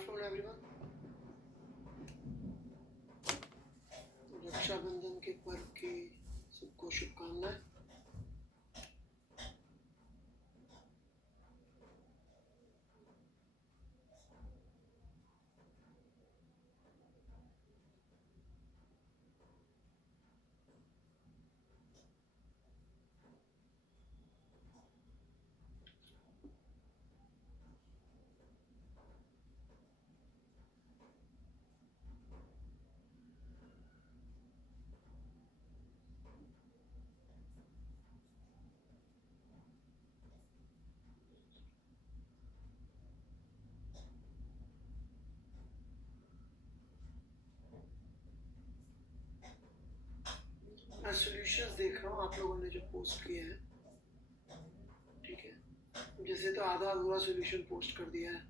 Afternoon everyone. Rakshabandhan के पर्व की सबको शुभकामनाएं। मैं सॉल्यूशंस देख रहा हूँ आप लोगों ने जो पोस्ट किए हैं, ठीक है। जैसे तो आधा अधूरा सॉल्यूशन पोस्ट कर दिया है।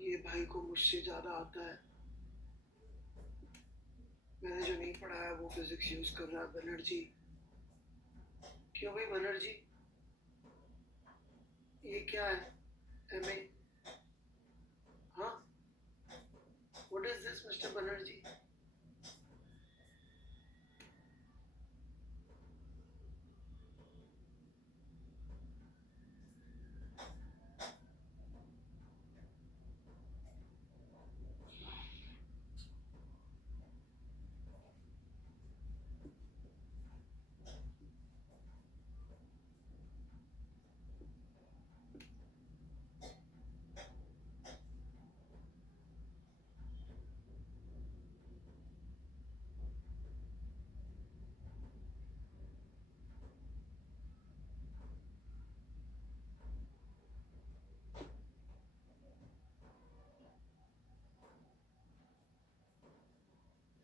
ये भाई को मुझसे ज़्यादा आता है। मैंने जो नहीं पढ़ा है वो फिजिक्स यूज कर रहा है। बनर्जी, क्यों भाई बनर्जी? ये क्या है? MA? हाँ, what is this mister Banerjee?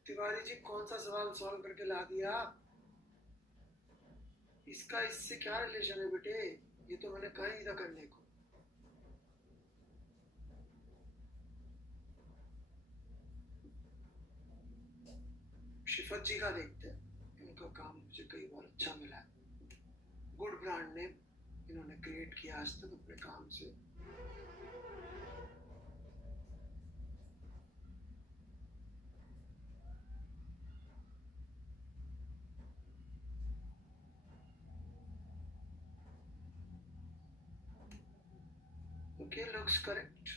Tiwari ji, कौन सा सवाल सॉल्व करके ला दिया? इसका इससे क्या रिलेशन है बेटे? ये तो मैंने कहा ही था करने को। शिफत जी का देखते हैं, इनका काम मुझे कई बार अच्छा मिला है। गुड ब्रांड नेम इन्होंने क्रिएट किया आज तक अपने काम से। Okay, looks correct.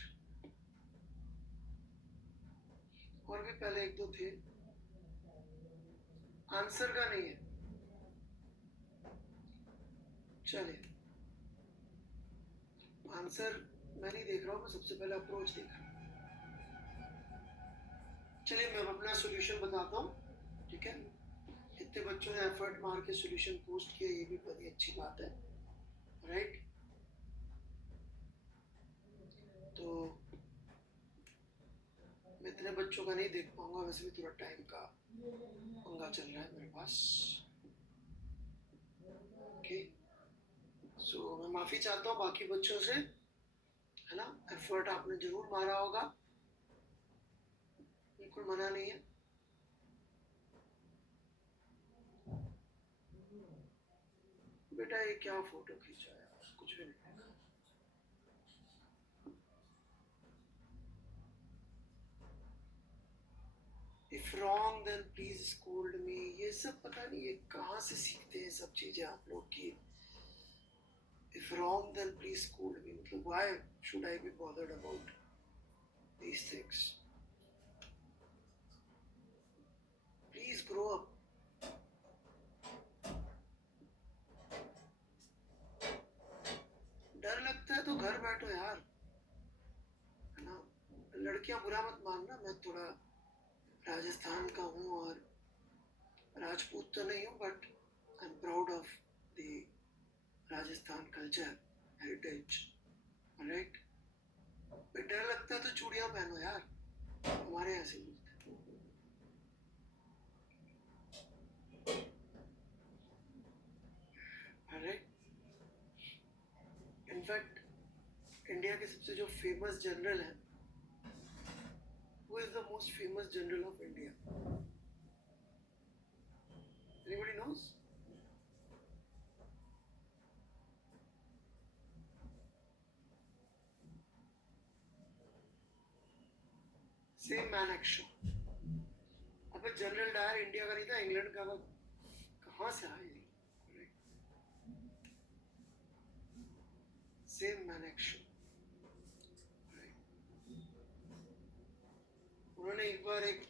और भी पहले एक दो थे, आंसर का नहीं है। चलिए, आंसर मैं नहीं देख रहा हूँ, मैं सबसे पहले अप्रोच देख रहा हूँ। चलिए मैं अपना सॉल्यूशन बताता हूँ, ठीक है। इतने बच्चों ने एफर्ट मार के सॉल्यूशन पोस्ट किया, ये भी बड़ी अच्छी बात है, राइट। तो मैं इतने बच्चों का नहीं देख पाऊंगा, वैसे भी थोड़ा टाइम का पंगा चल रहा है मेरे पास। ओके, सो मैं माफ़ी चाहता हूँ बाकी बच्चों से, है ना। एफर्ट आपने जरूर मारा होगा, बिल्कुल मना नहीं है। बेटा ये क्या फोटो खींचा है? कुछ भी नहीं। If wrong then please scold me, ये सब पता नहीं ये कहाँ से सीखते हैं सब चीजें आप लोग की। If wrong then please scold me, मतलब why should I be bothered about these things? Please grow up. डर लगता है तो घर बैठो यार, है ना। लड़कियां बुरा मत मानना, मैं थोड़ा राजस्थान का हूँ और राजपूत तो नहीं हूँ, but I am proud of the Rajasthan culture heritage, right. डर लगता है तो चूड़ियां पहनो यार, हमारे यहाँ से बोलते हैं, राइट। इनफैक्ट इंडिया के सबसे जो फेमस जनरल है, who is the most famous general of India? Anybody knows? Same man action. अब जनरल डायर इंडिया का नहीं था, इंग्लैंड का था। कहाँ से आया ये? Same man action. उन्होंने एक बार एक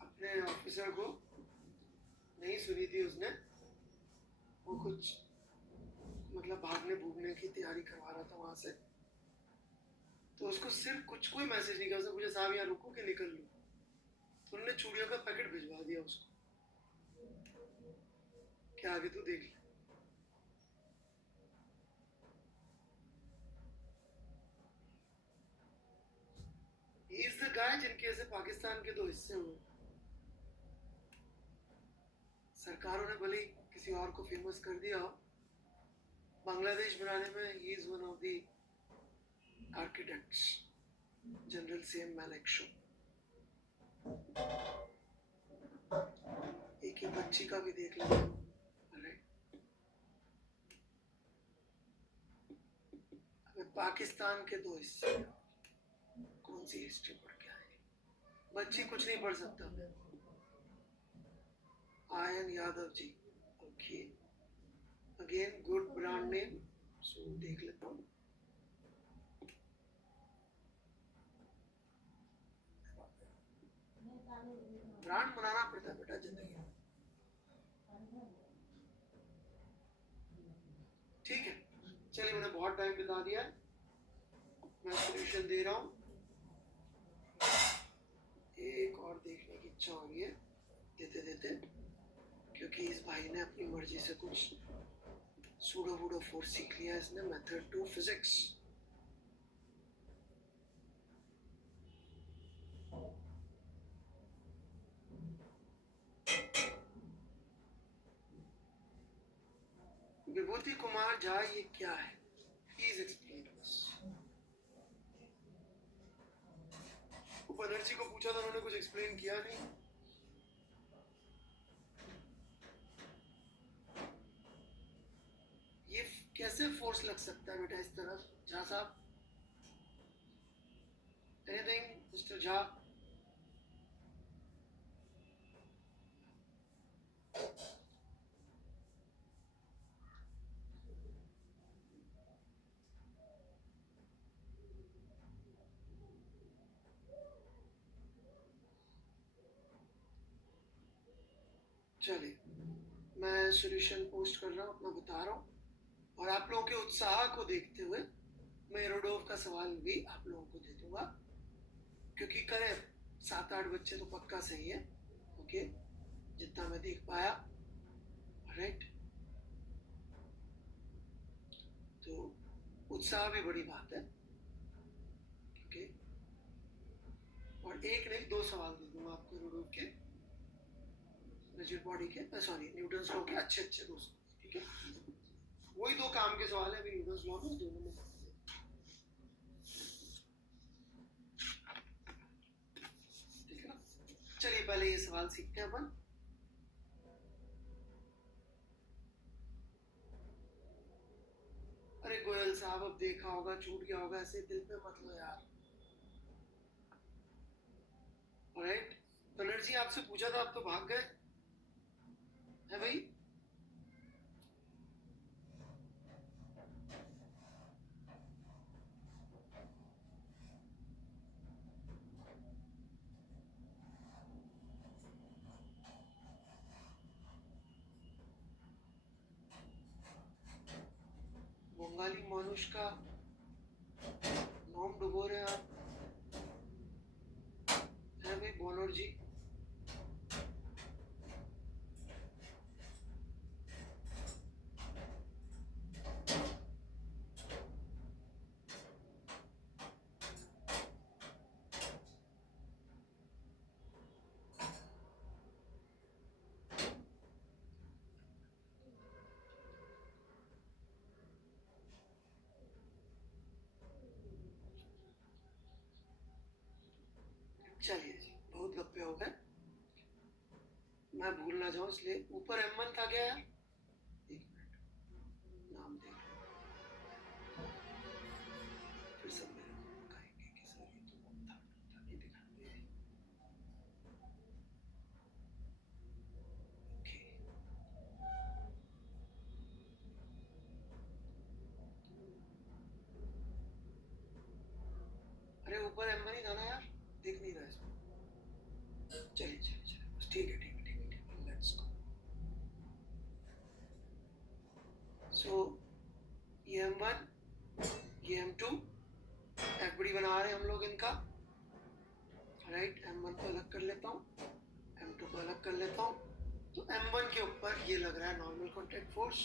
अपने ऑफिसर को नहीं सुनी थी उसने, वो कुछ मतलब भागने भूगने की तैयारी करवा रहा था वहां से, तो उसको सिर्फ कुछ कोई मैसेज नहीं किया, उसने पूछा साहब यहाँ रुको कि निकल लो, तो उन्होंने चूड़ियों का पैकेट भिजवा दिया उसको, क्या आगे तू देख ले। He is the guy जिनके ऐसे पाकिस्तान के दो हिस्से हुए। सरकारों ने भले किसी और को फेमस कर दिया, बांग्लादेश बनाने में he is one of the architects, general Sam Manekshaw. एक ही बच्ची का भी देख लो। पाकिस्तान के दो हिस्से, कौन सी हिस्ट्री पढ़ के आए? बच्ची कुछ नहीं पढ़ सकता। Ayan Yadav ji, okay, again good brand name, so देख लेता हूँ। ब्रांड बनाना पड़ता है बेटा जिंदगी में। ठीक है, चलिए मैंने बहुत टाइम बिता दिया, मैं सोल्यूशन दे रहा हूँ। एक और देखने की इच्छा हो रही है, देते देते, क्योंकि इस भाई ने अपनी मर्जी से कुछ सूडो वूडो फोर्स सीख लिया इसने, मेथड टू फिजिक्स। विभूति कुमार झा, ये क्या है? Please explain this. बनर्जी को पूछा था, उन्होंने कुछ एक्सप्लेन किया नहीं। ये कैसे फोर्स लग सकता है बेटा इस तरफ? झा साहब, एनीथिंग मिस्टर झा? चलिए, मैं सॉल्यूशन पोस्ट कर रहा हूँ, अपना बता रहा हूँ, और आप लोगों के उत्साह को देखते हुए मैं रोडोव का सवाल भी आप लोगों को दे दूंगा, क्योंकि करें 7-8 बच्चे तो पक्का सही है, ओके, जितना मैं देख पाया, राइट। तो उत्साह भी बड़ी बात है, ओके। और एक नहीं, 2 सवाल दे दूंगा आपको रोडोव के, रिजिड बॉडी के, सॉरी न्यूटन्स लॉ के अच्छे 2 सवाल, ठीक है। वही 2 काम के सवाल है, अभी न्यूटन्स लॉ में दोनों में। ठीक है ना, चलिए पहले ये सवाल सीखते हैं अपन। अरे गोयल साहब, अब देखा होगा, छूट गया होगा, ऐसे दिल पे मत लो यार। ऑलराइट, बनर्जी आपसे पूछा था, आप तो भाग गए है भाई। बंगाली मानुष का नाम डुबो रहे आप, है भाई बनर्जी। मैं भूल ना जाऊं इसलिए। ऊपर M1 था क्या यार? एक मिनट, नाम देख फिर सब मेरे को कहेंगे कि सर ये तो वन था, नहीं दिखा दे। ओके, अरे ऊपर M1 ही था ना यार, दिख नहीं रहा इसमें। चलिए चलिए चलिए, बस ठीक है ठीक है ठीक है ठीक है, लेट्स गो। सो ये M1, ये M2, एफबीडी बना रहे हैं हम लोग इनका, राइट। M1 को अलग कर लेता हूँ, M2 को अलग कर लेता हूँ। तो M1 के ऊपर ये लग रहा है नॉर्मल कॉन्टैक्ट फोर्स।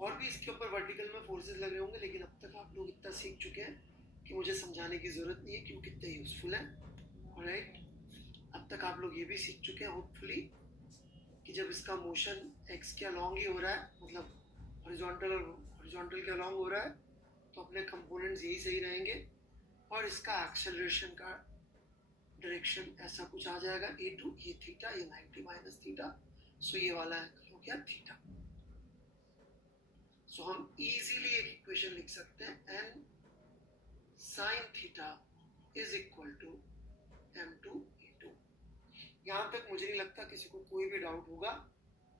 और भी इसके ऊपर वर्टिकल में फोर्सेस लगे होंगे, लेकिन अब तक आप लोग इतना सीख चुके हैं कि मुझे समझाने की जरूरत नहीं है कि वो कितने यूजफुल है, राइट। अब तक आप लोग ये भी सीख चुके हैं होपफुली कि जब इसका मोशन एक्स के अलॉन्ग ही हो रहा है, मतलब हॉरिजॉन्टल और हॉरिजॉन्टल के अलॉन्ग हो रहा है, तो अपने कंपोनेंट्स यही सही रहेंगे और इसका एक्सेलरेशन का डायरेक्शन ऐसा कुछ आ जाएगा a2, ये थीटा, ये 90 माइनस थीटा, सो ये वाला एंगल हो गया थीटा। सो हम इजीली एक इक्वेशन लिख सकते हैं, n sin theta is equal to m2 a2। यहाँ तक मुझे नहीं लगता किसी को कोई भी डाउट होगा,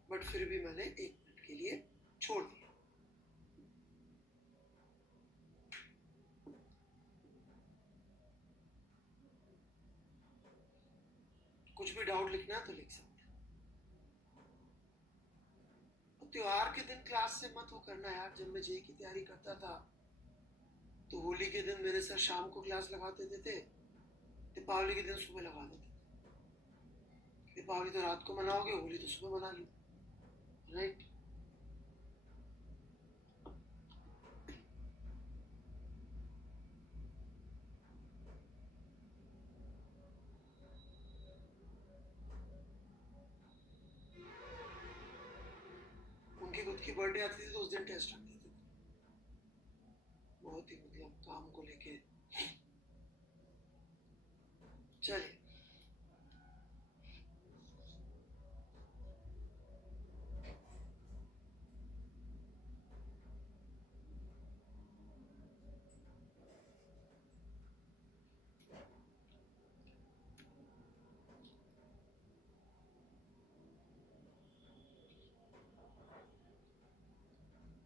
बट फिर भी मैंने एक मिनट के लिए छोड़ दिया। कुछ भी डाउट लिखना है तो लिख सकते हैं। त्योहार के दिन क्लास से मत वो करना यार। जब मैं जेई की तैयारी करता था तो होली के दिन मेरे सर शाम को क्लास लगाते थे, दीपावली के दिन सुबह लगा देते थे। दीपावली तो रात को मनाओगे, होली तो सुबह मना लो, राइट। उनकी खुद की बर्थडे आती थी तो उस दिन टेस्ट रख देते थे, बहुत ही मतलब काम को लेके। चलिए,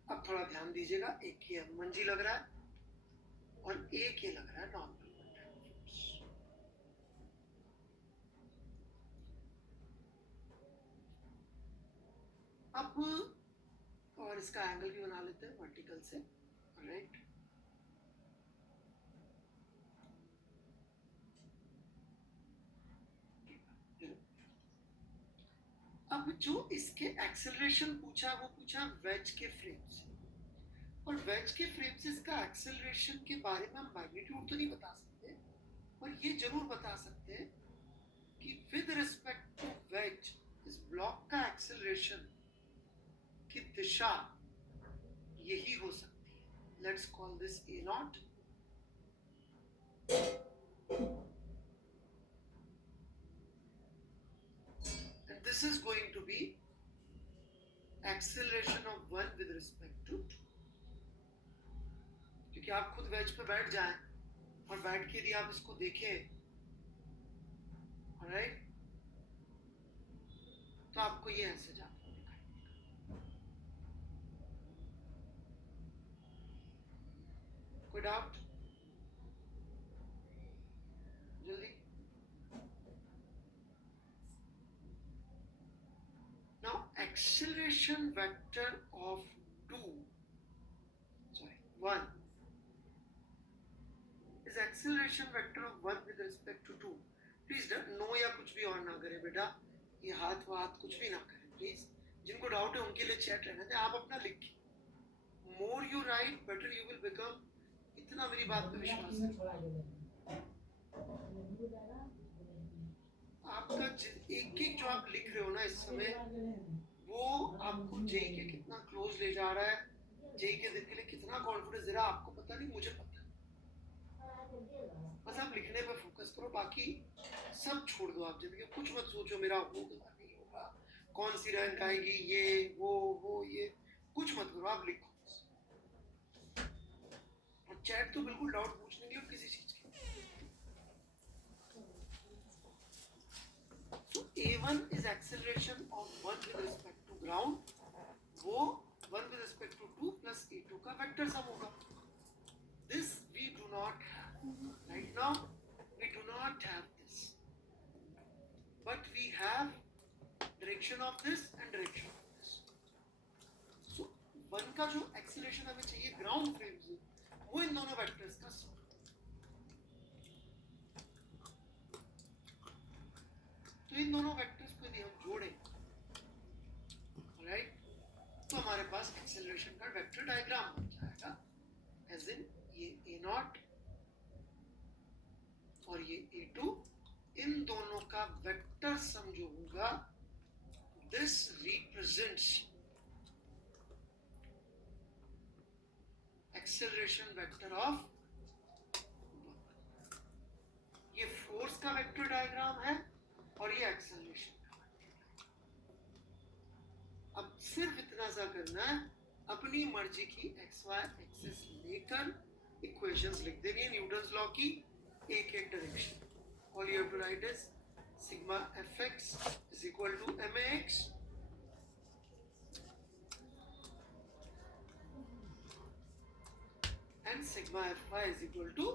अब थोड़ा ध्यान दीजिएगा। एक ये M1 जी लग रहा है और एक ये लग रहा है नॉर्मल कॉन्टैक्ट फोर्स। अब और इसका एंगल भी बना लेते हैं वर्टिकल से, राइट। अब जो इसके एक्सेलरेशन पूछा, वो पूछा वेज के फ्रेम से, और वेज के फ्रेम से इसका एक्सेलरेशन के बारे में हम मैग्नीट्यूड तो नहीं बता सकते, और ये जरूर बता सकते हैं कि विद रिस्पेक्ट टू वेज इस ब्लॉक का एक्सेलरेशन की दिशा यही हो सकती है। Let's call this A not, and this is going to be acceleration of 1 with respect to 2। क्योंकि आप खुद वेज पे बैठ जाएं और बैठ के यदि आप इसको देखें, राइट, तो आपको ये ऐसे जाता दिखाई। कोई डाउट? जल्दी। Now acceleration vector of 1 is acceleration vector of 1 with respect to 2। Please no या कुछ भी और ना करें बेटा, ये हाथ वाथ कुछ भी ना करें प्लीज। जिनको डाउट है उनके लिए चैट रहने दें, आप अपना लिखिए। More you right better you will become, इतना मेरी बात पे विश्वास है। आपका एक एक जो आप लिख रहे हो ना इस समय, वो आपको जेई के कितना क्लोज ले जा रहा है जेई के दिन के लिए कितना कॉन्फिडेंस दे रहा आपको पता नहीं, मुझे पता है। बस आप लिखने पे फोकस करो, बाकी सब छोड़ दो आप। जिंदगी कुछ मत सोचो मेरा होगा नहीं होगा, कौन सी रैंक आएगी, ये वो ये कुछ मत करो, आप लिखो। और चैट तो बिल्कुल डाउट पूछने के लिए किसी चीज की। So A1 is acceleration of 1 with respect to ground, वो 1 with respect to 2 plus A2 का वेक्टर सम होगा। This we do not have right now, we do not have this, but we have direction of this and direction of this. So 1 का जो acceleration हमें चाहिए ground frame से, वो इन दोनों vectors का सम। तो इन दोनों वेक्टर्स को यदि हम जोड़ें, राइट, तो हमारे पास एक्सेलरेशन का वेक्टर डायग्राम बन जाएगा, एज इन ये A0 और ये A2, इन दोनों का वेक्टर सम जो होगा, this represents acceleration vector of, ये फोर्स का वेक्टर डायग्राम है और ये एक्सेलरेशन का वेक्टर डायग्राम। अब सिर्फ इतना सा करना है, अपनी मर्जी की एक्स वाई एक्सिस लेकर इक्वेशंस लिख देनी है न्यूटन्स लॉ की एक एक direction. All you have to write is sigma fx is equal to max and sigma fy is equal to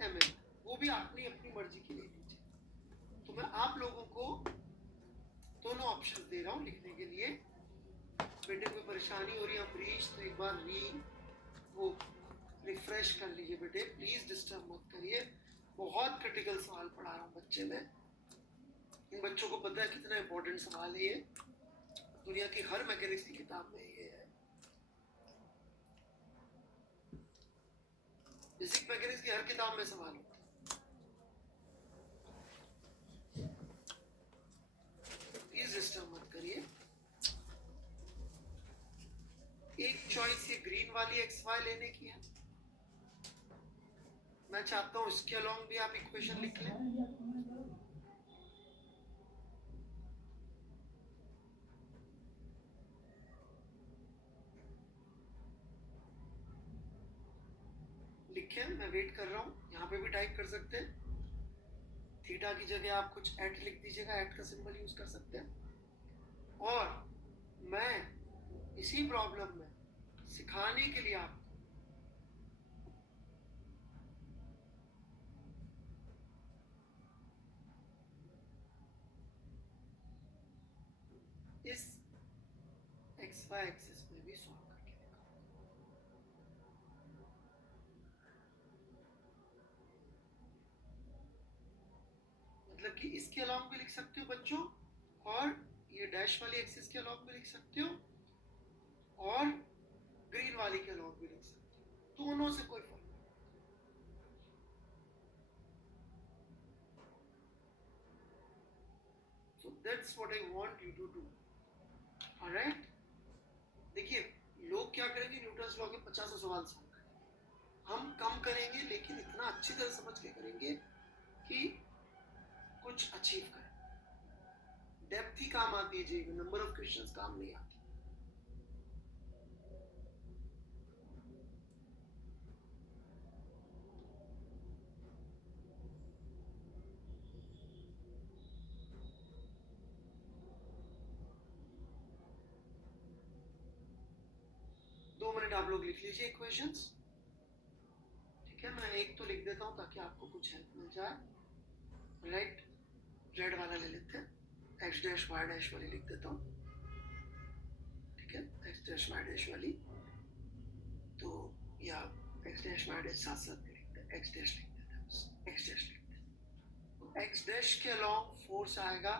ma। वो भी अपनी अपनी मर्जी की ले लीजिए। तो मैं आप लोगों को दोनों ऑप्शन दे रहा हूँ लिखने के लिए। बेटे कोई परेशानी हो रही है अम्बरीश, तो एक बार वो रिफ्रेश कर लीजिए बेटे, प्लीज डिस्टर्ब मत करिए। बहुत क्रिटिकल सवाल पढ़ा रहा हूँ बच्चे में, इन बच्चों को पता है कितना इंपॉर्टेंट सवाल है ये, दुनिया की हर मैकेनिक्स की किताब में ये है। बेसिक मैकेनिक्स की हर किताब में सवाल होता है। प्लीज डिस्टर्ब मत करिए। एक चॉइस ये ग्रीन वाली एक्स वाई लेने की है। मैं चाहता हूं इसके अलोंग भी आप इक्वेशन लिख लें। लिखे, मैं वेट कर रहा हूं। यहाँ पे भी टाइप कर सकते हैं, थीटा की जगह आप कुछ एट लिख दीजिएगा, एट का सिंबल यूज कर सकते हैं। और मैं इसी प्रॉब्लम में सिखाने के लिए आपको इस एक्स वाई एक्सिस में भी सॉल्व करके दिखाऊंगा। मतलब कि इसके अलावा भी लिख सकते हो बच्चों, और ये डैश वाली एक्सिस के अलावा भी लिख सकते हो, और ग्रीन वाली के अलावा भी लिख सकते हो। दोनों से कोई फर्क नहीं। So that's what I want you to do. Alright? देखिए लोग क्या करेंगे, न्यूटन्स लॉ के 50 सवाल सॉल्व करेंगे। हम कम करेंगे लेकिन इतना अच्छी तरह समझ के करेंगे कि कुछ अचीव करें। डेप्थ ही काम आती है, नंबर ऑफ क्वेश्चंस काम नहीं आती। आप लोग लिख लीजिए इक्वेशंस। ठीक है, मैं एक तो लिख देता हूं ताकि आपको कुछ हेल्प मिल जाए। राइट, रेड वाला ले लेते हैं, एक्स डैश वाई डैश वाली लिख देता हूं। ठीक है, एक्स डैश वाई डैश वाली, तो या एक्स डैश वाई डैश साथ साथ में लिखते हैं, एक्स डैश लिख देते हैं, एक्स डैश लिखते हैं। एक्स डैश के अलॉन्ग फोर्स आएगा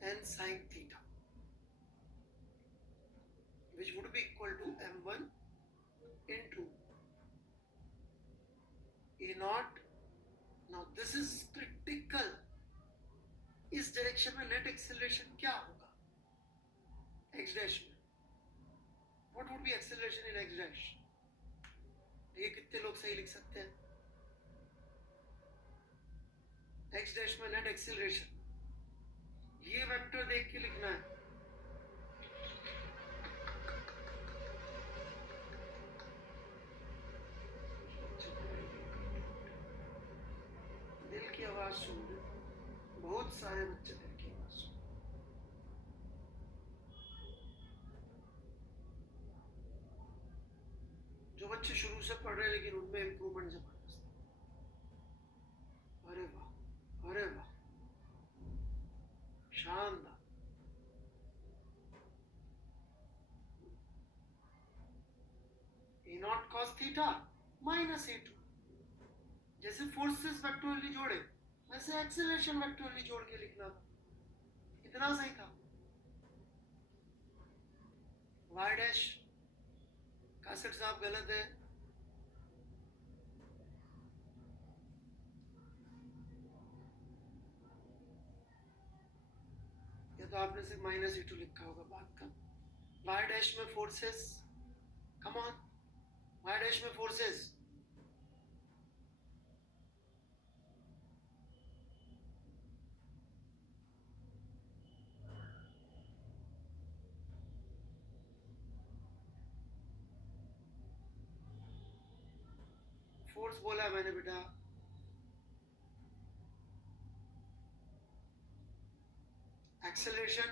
n sin theta, which would be equal to m1 into a0. Now this is critical. इस डायरेक्शन में नेट एक्सेलरेशन क्या होगा एक्स डैश में? What would be acceleration in x dash? ये कितने लोग सही लिख सकते हैं? x dash में नेट एक्सेलरेशन, ये वेक्टर देख के लिखना है। दिल की आवाज सुन रहे, बहुत सारे बच्चे दिल की आवाज सुन। जो बच्चे शुरू से पढ़ रहे लेकिन उनमें इंप्रूवमेंट जबरदस्त। अरे वाह, अरे वाह, शानदार। A naught cos theta minus a two, जैसे फोर्सेस वेक्टोरली जोड़े वैसे एक्सेलरेशन वेक्टोरली जोड़ के लिखना, इतना सही था। वाई डैश कासिर साहब गलत है। या तो आपने सिर्फ माइनस ई टू लिखा होगा बात का। वाई डैश में forces, come on, Y dash में फोर्सेस, फोर्स बोला है मैंने बेटा। एक्सेलरेशन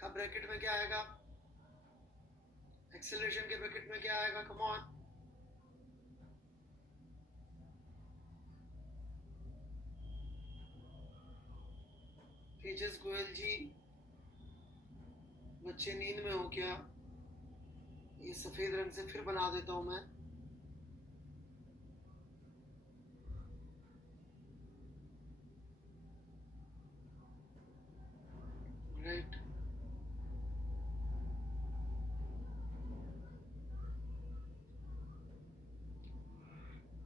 का ब्रैकेट में क्या आएगा? एक्सेलरेशन के ब्रैकेट में क्या आएगा? कम ऑन, तेजस गोयल जी, बच्चे नींद में हो क्या? ये सफेद रंग से फिर बना देता हूं मैं। राइट,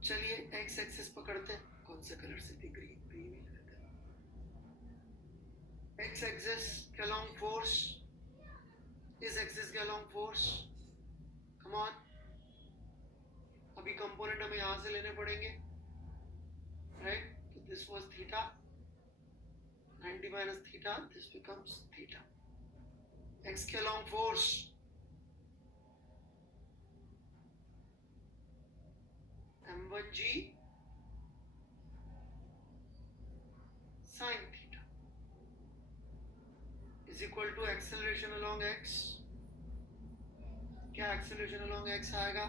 चलिए एक्स एक्सिस पकड़ते हैं। कौन से कलर से थी? ग्रीन, ग्रीन ही लेते हैं। एक्स एक्सिस के अलोंग फोर्स, इस एक्सिस के अलोंग फोर्स, कम ऑन। अभी कंपोनेंट हमें यहां से लेने पड़ेंगे, राइट? तो this was theta, 90 minus theta, this becomes theta. X के along force, m1g sin theta is equal to acceleration along x. क्या acceleration along x आएगा?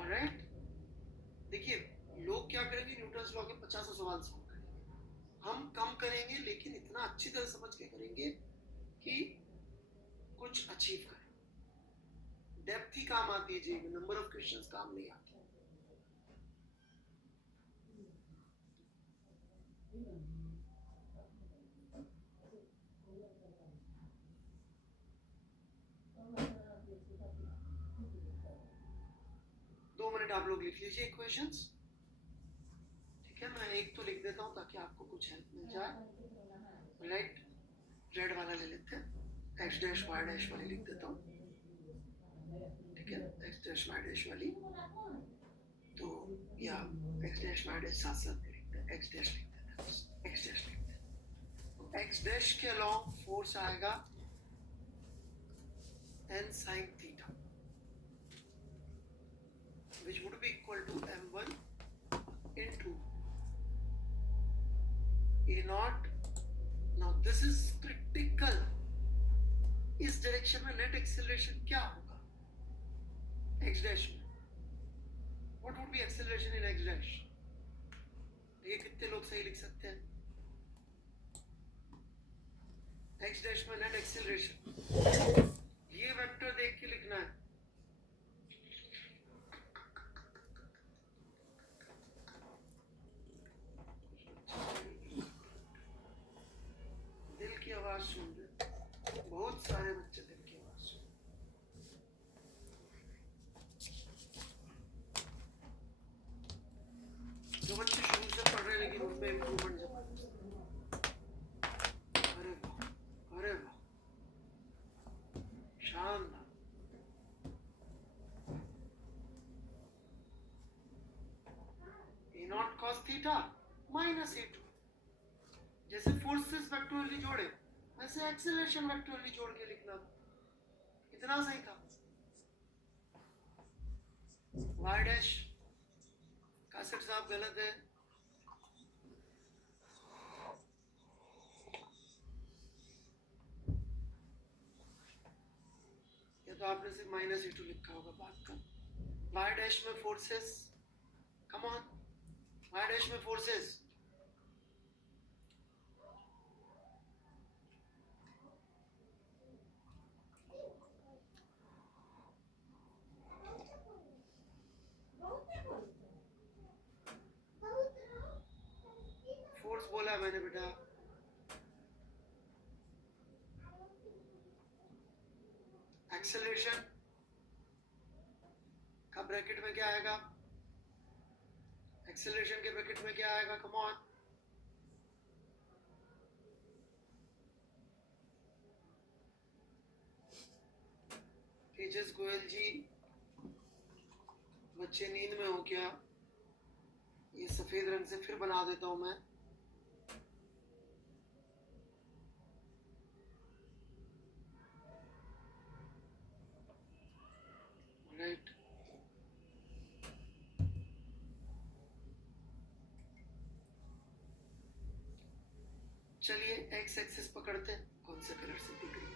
ऑलराइट, देखिए लोग क्या करेंगे, न्यूटन्स लॉ के 50 सवाल सॉल्व करेंगे, हम कम करेंगे लेकिन इतना अच्छी तरह समझ के करेंगे कि कुछ अचीव करें। डेप्थ ही काम आती है जी, नंबर ऑफ क्वेश्चंस काम नहीं आते। आप लोग लिख लीजिए इक्वेशंस, ठीक है, मैं एक तो लिख देता हूँ ताकि आपको कुछ हेल्प मिल जाए। राइट, रेड वाला ले लेते हैं, एक्स डैश वाई डैश वाली लिख देता हूँ, ठीक है, एक्स डैश वाई डैश वाली, तो या एक्स डैश वाई डैश साथ साथ में लिखते हैं, एक्स डैश लिख देते हैं, एक्स डैश लिखते हैं। एक्स डैश के अलॉन्ग फोर्स आएगा n sin theta, which would be equal to m1 into a naught. Now this is critical. इस डायरेक्शन में नेट एक्सेलरेशन क्या होगा x डैश में? What would be acceleration in x dash? ये कितने लोग सही लिख सकते हैं? x डैश में नेट एक्सेलरेशन, ये वेक्टर देख के लिखना है। दिल की आवाज सुन रहे, बहुत सारे बच्चे दिल की आवाज सुन। जो बच्चे शुरू से पढ़ रहे लेकिन उनमें इम्प्रूवमेंट जब, अरे वाह, अरे वाह, शानदार। A naught cos theta minus a2, जैसे फोर्सेस वेक्टोरली जोड़े वैसे एक्सेलरेशन वेक्टोरली जोड़ के लिखना, इतना सही था। y डैश कासट साहब गलत है, या तो आपने सिर्फ माइनस a2 लिखा होगा बात का। y डैश में forces, come on, y dash में फोर्सेस, फोर्स बोला मैंने बेटा, एक्सेलरेशन का ब्रैकेट में क्या आएगा, एक्सेलरेशन के ब्रैकेट में क्या आएगा, कम ऑन, तेजस गोयल जी, बच्चे नींद में हो क्या? ये सफेद रंग से फिर बना देता हूं मैं। राइट, चलिए एक्स एक्सिस पकड़ते हैं, कौन से कलर से दिख रही है,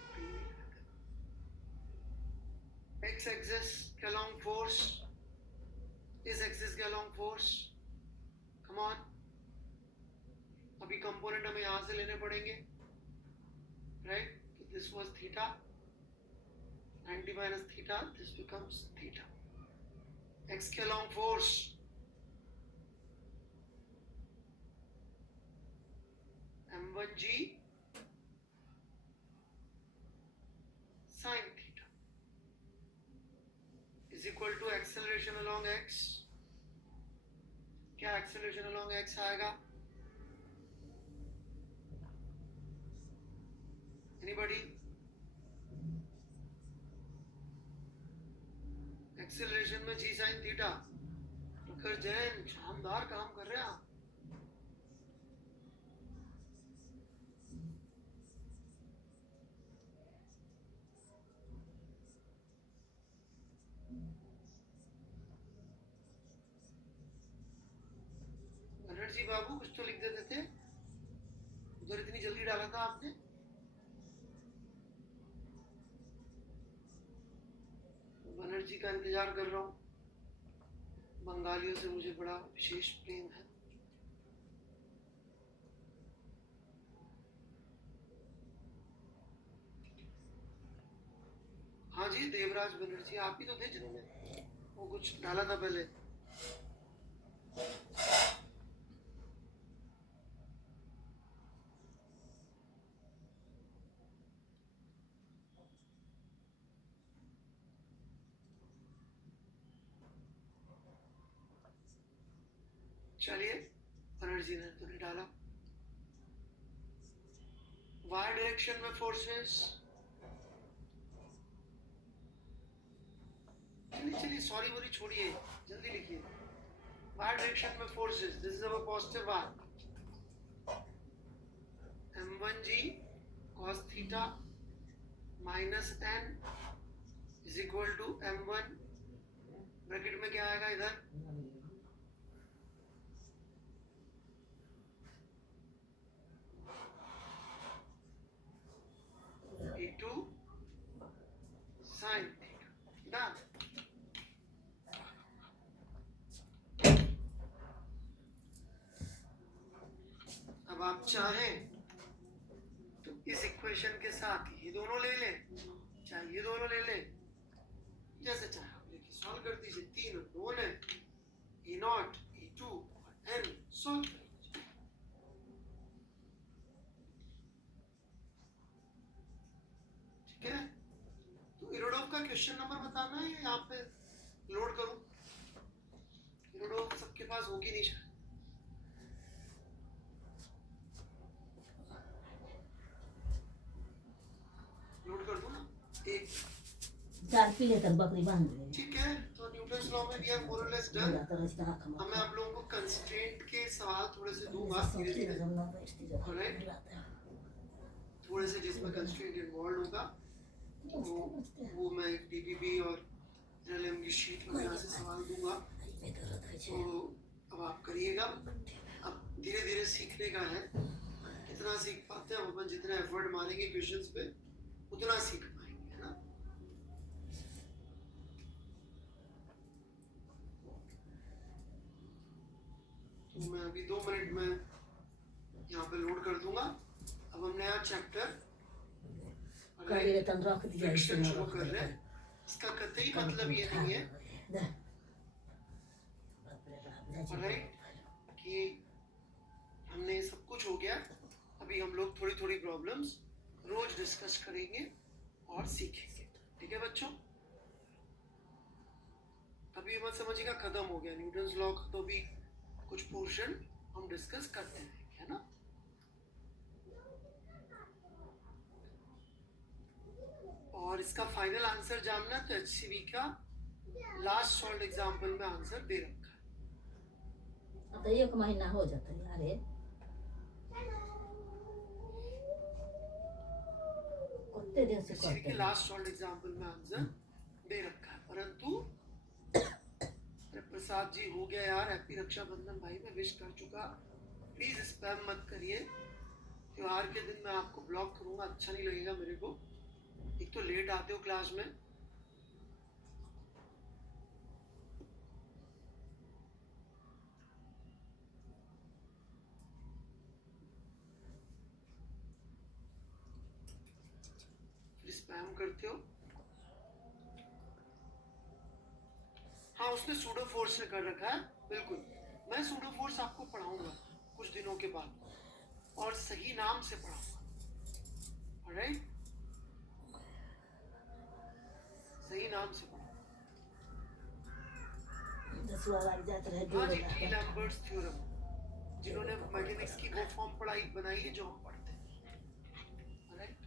एक्स एक्सिस के अलोंग फोर्स, इस एक्सिस के अलोंग फोर्स, कम ऑन। अभी कंपोनेंट हमें यहां से लेने पड़ेंगे, right, this was theta, 90 minus theta, this becomes theta. X के along force m1g sin theta is equal to acceleration along x. क्या acceleration along x आएगा? Anybody? एक्सेलरेशन में जी साइन थीटा। प्रखर जैन शानदार काम कर रहे हैं आप। बनर्जी बाबू कुछ तो लिख देते थे, उधर इतनी जल्दी डाला था आपने। बनर्जी का इंतजार कर रहा हूँ। बंगालियों से मुझे बड़ा विशेष प्रेम है। हाँ जी देवराज बनर्जी, आप ही तो थे जिन्होंने वो कुछ डाला था पहले। चलिए बनर्जी ने तो नहीं डाला। वाई डायरेक्शन में फोर्सेस, चलिए सॉरी बोली छोड़िए, जल्दी लिखिए। वाई डायरेक्शन में forces, this is our positive Y, m1g cos theta minus n is equal to m1 bracket में क्या आएगा इधर, e2 sin थीटा। डन। अब आप चाहें तो इस इक्वेशन के साथ ये दोनों ले लें, चाहे ये दोनों ले लें, जैसे चाहे आप लेके सॉल्व कर दीजिए। तीन नोन है, ई नॉट, ई2 और एन, सॉल्व कर दीजिए। ठीक है, तो इरोडोव का क्वेश्चन नंबर बताना है या यहाँ पे लोड करूं? इरोडोव सबके पास होगी नहीं शायद, लोड कर दूं ना? एक चार पीले तक बकरी बांध दे। ठीक है, तो न्यूटन्स लॉ में वी आर मोर और लेस डन। अब मैं आप लोगों को कंस्ट्रेंट के सवाल थोड़े से दूंगा धीरे धीरे, थोड़े से जिसमें कंस्ट्रेंट इन्वॉल्व होगा वो मैं डीपीबी और एलएम की शीट वगैरह से सवाल दूंगा। तो अब आप करिएगा, अब धीरे धीरे सीखने का है। कितना सीख पाते हैं अपन, जितना एफर्ट मारेंगे क्वेश्चंस पे उतना सीख पाएंगे, है ना? तो मैं अभी 2 मिनट में यहाँ पे लोड कर दूंगा। अब हम नया चैप्टर फ्रिक्शन शुरू कर रहे हैं। इसका कतई मतलब ये नहीं है राइट कि हमने सब कुछ हो गया। अभी हम लोग थोड़ी थोड़ी प्रॉब्लम्स रोज डिस्कस करेंगे और सीखेंगे। ठीक है बच्चों, अभी मत समझिएगा खत्म हो गया न्यूटन्स लॉ का, तो भी कुछ पोर्शन हम डिस्कस करते रहेंगे, है ना? और इसका फाइनल आंसर जानना तो HCV का लास्ट सॉल्व एग्जांपल में आंसर दे रखा है। तो 1 महीना हो जाता है यार, कितने दिन से HCV के लास्ट सॉल्व एग्जांपल में आंसर दे रखा है। परंतु प्रसाद जी हो गया यार, हैप्पी रक्षाबंधन भाई, मैं विश कर चुका। प्लीज स्पैम मत करिए, त्योहार के दिन मैं आपको ब्लॉक करूंगा, अच्छा नहीं लगेगा मेरे को। एक तो लेट आते हो क्लास में। फिर स्पैम करते हो। हाँ उसने सूडो फोर्स से कर रखा है, बिल्कुल। मैं सूडो फोर्स आपको पढ़ाऊंगा कुछ दिनों के बाद, और सही नाम से पढ़ाऊंगा, ऑलराइट? सही नाम से पढ़ाऊंगा। 10वां वाली जात रहे हाँ जी, जोड़ेगा डी लैम्बर्ट्स थ्योरम, जिन्होंने मैकेनिक्स की वो फॉर्म बनाई है जो हम पढ़ते हैं, ऑलराइट?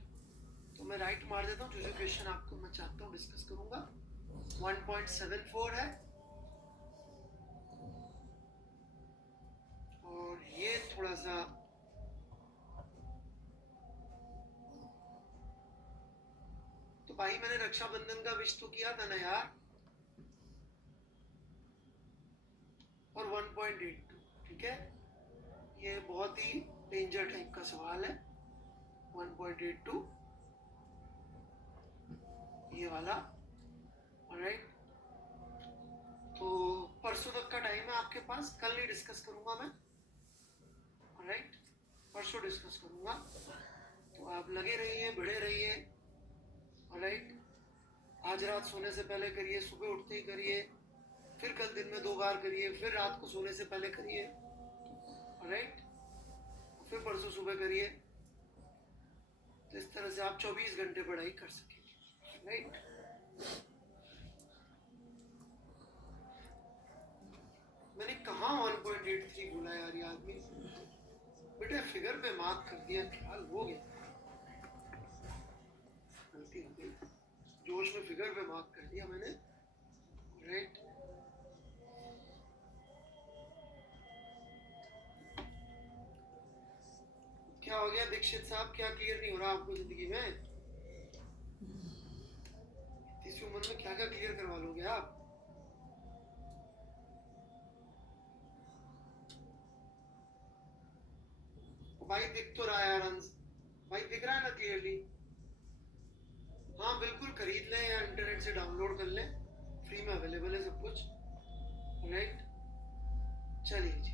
तो मैं राइट मार देता हूँ, जो जो क्वेश्चन आपको मैं चाहता हूँ डिस्कस करूंगा। 1.74 है, और ये थोड़ा सा तो भाई मैंने रक्षाबंधन का विश तो किया था ना यार। और 1.82, ठीक है, ये बहुत ही डेंजर टाइप का सवाल है। 1.82 ये वाला, ऑलराइट? तो परसों तक का टाइम है आपके पास, कल नहीं डिस्कस करूंगा मैं, ऑलराइट? परसों डिस्कस करूंगा, तो आप लगे रहिए, बढ़े रहिए, ऑलराइट? आज रात सोने से पहले करिए, सुबह उठते ही करिए, फिर कल दिन में 2 बार करिए, फिर रात को सोने से पहले करिए, ऑलराइट? फिर परसों सुबह करिए। तो इस तरह से आप 24 घंटे पढ़ाई कर सकेंगे, राइट? मैंने कहा 1.83 बोला यार, ये आदमी बेटे फिगर पे मार्क कर दिया, ख्याल हो गया, गलती हो गई, जोश में फिगर पे मार्क कर दिया मैंने, राइट? क्या हो गया दीक्षित साहब, क्या क्लियर नहीं हो रहा आपको जिंदगी में? इस उम्र में क्या क्या क्लियर करवा लोगे आप? भाई दिख तो रहा है यार हंस, भाई दिख रहा है ना क्लियरली? हाँ बिल्कुल, खरीद लें या इंटरनेट से डाउनलोड कर लें, फ्री में अवेलेबल है सब कुछ, राइट? चलिए जी,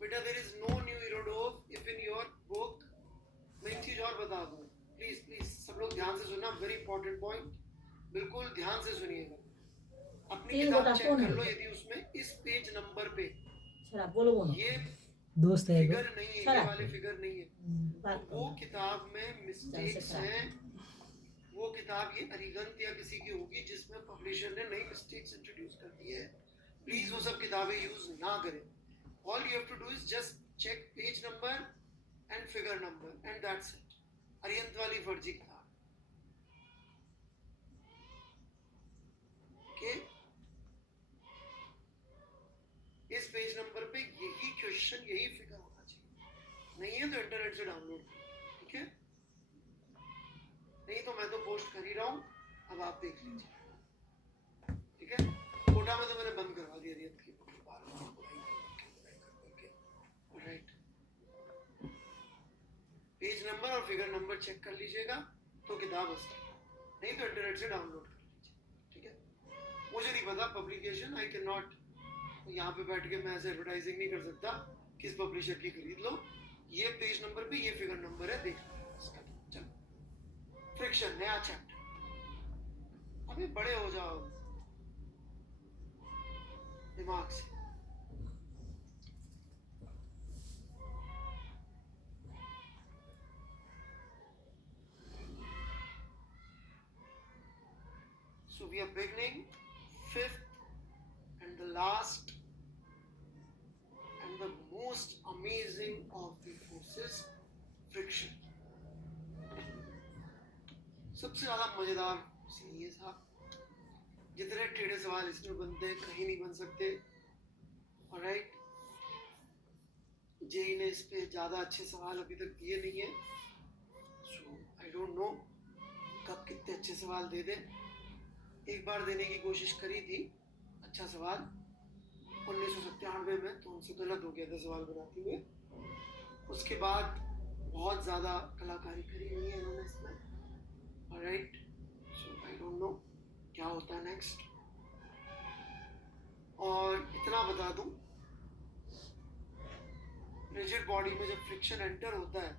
बेटा there is no new Irodov if in your book. मैं एक चीज और बता दूं, प्लीज प्लीज सब लोग ध्यान से सुनना, वेरी इंपॉर्टेंट पॉइंट, बिल्कुल ध्यान से सुनिएगा। अपनी किताब चेक कर लो, यदि उसमें इस पेज नंबर पे ये दोस्त है फिगर नहीं है, ये वाले फिगर नहीं है, तो वो किताब में मिस्टेक्स हैं, वो किताब ये अरिहंत या किसी की होगी जिसमें पब्लिशर ने नई मिस्टेक्स इंट्रोड्यूस कर दी है। प्लीज वो सब किताबें यूज ना करें। All you have to do is just check page number and figure number and that's it. Arihant वाली फर्जी किताब, ओके? इस पेज नंबर पे यही क्वेश्चन, यही फिगर होना चाहिए, नहीं है तो इंटरनेट से डाउनलोड करो, ठीक है? नहीं तो मैं तो पोस्ट कर ही रहा हूँ, अब आप देख लीजिए, ठीक है? कोटा में तो मैंने बंद करवा दिया रियत की बार, राइट? पेज नंबर और फिगर नंबर चेक कर लीजिएगा तो किताब असली, नहीं तो इंटरनेट से डाउनलोड कर लीजिए, ठीक है? मुझे नहीं पता पब्लिकेशन, आई कैन नॉट, यहाँ पे बैठ के मैं ऐसे एडवर्टाइजिंग नहीं कर सकता किस पब्लिशर की खरीद लो, ये पेज नंबर पे ये फिगर नंबर है, देख लो। चलो, फ्रिक्शन नया चैप्टर, अभी बड़े हो जाओ दिमाग से। So we are beginning fifth and the last and the most amazing of the forces, friction. सबसे ज्यादा मजेदार ये साहब, जितने टेढ़े सवाल इसमें बनते हैं कहीं नहीं बन सकते, ऑलराइट? जेई ने इस पे ज्यादा अच्छे सवाल अभी तक दिए नहीं है, सो आई डोंट नो कब कितने अच्छे सवाल दे दे। एक बार देने की कोशिश करी थी अच्छा सवाल 1997 में, तो उनसे गलत हो गया था सवाल बनाते हुए, उसके बाद बहुत ज़्यादा कलाकारी करी हुई है इन्होंने इसमें, alright? So I don't know क्या होता है नेक्स्ट। और इतना बता दूं, रिजिड बॉडी में जब फ्रिक्शन एंटर होता है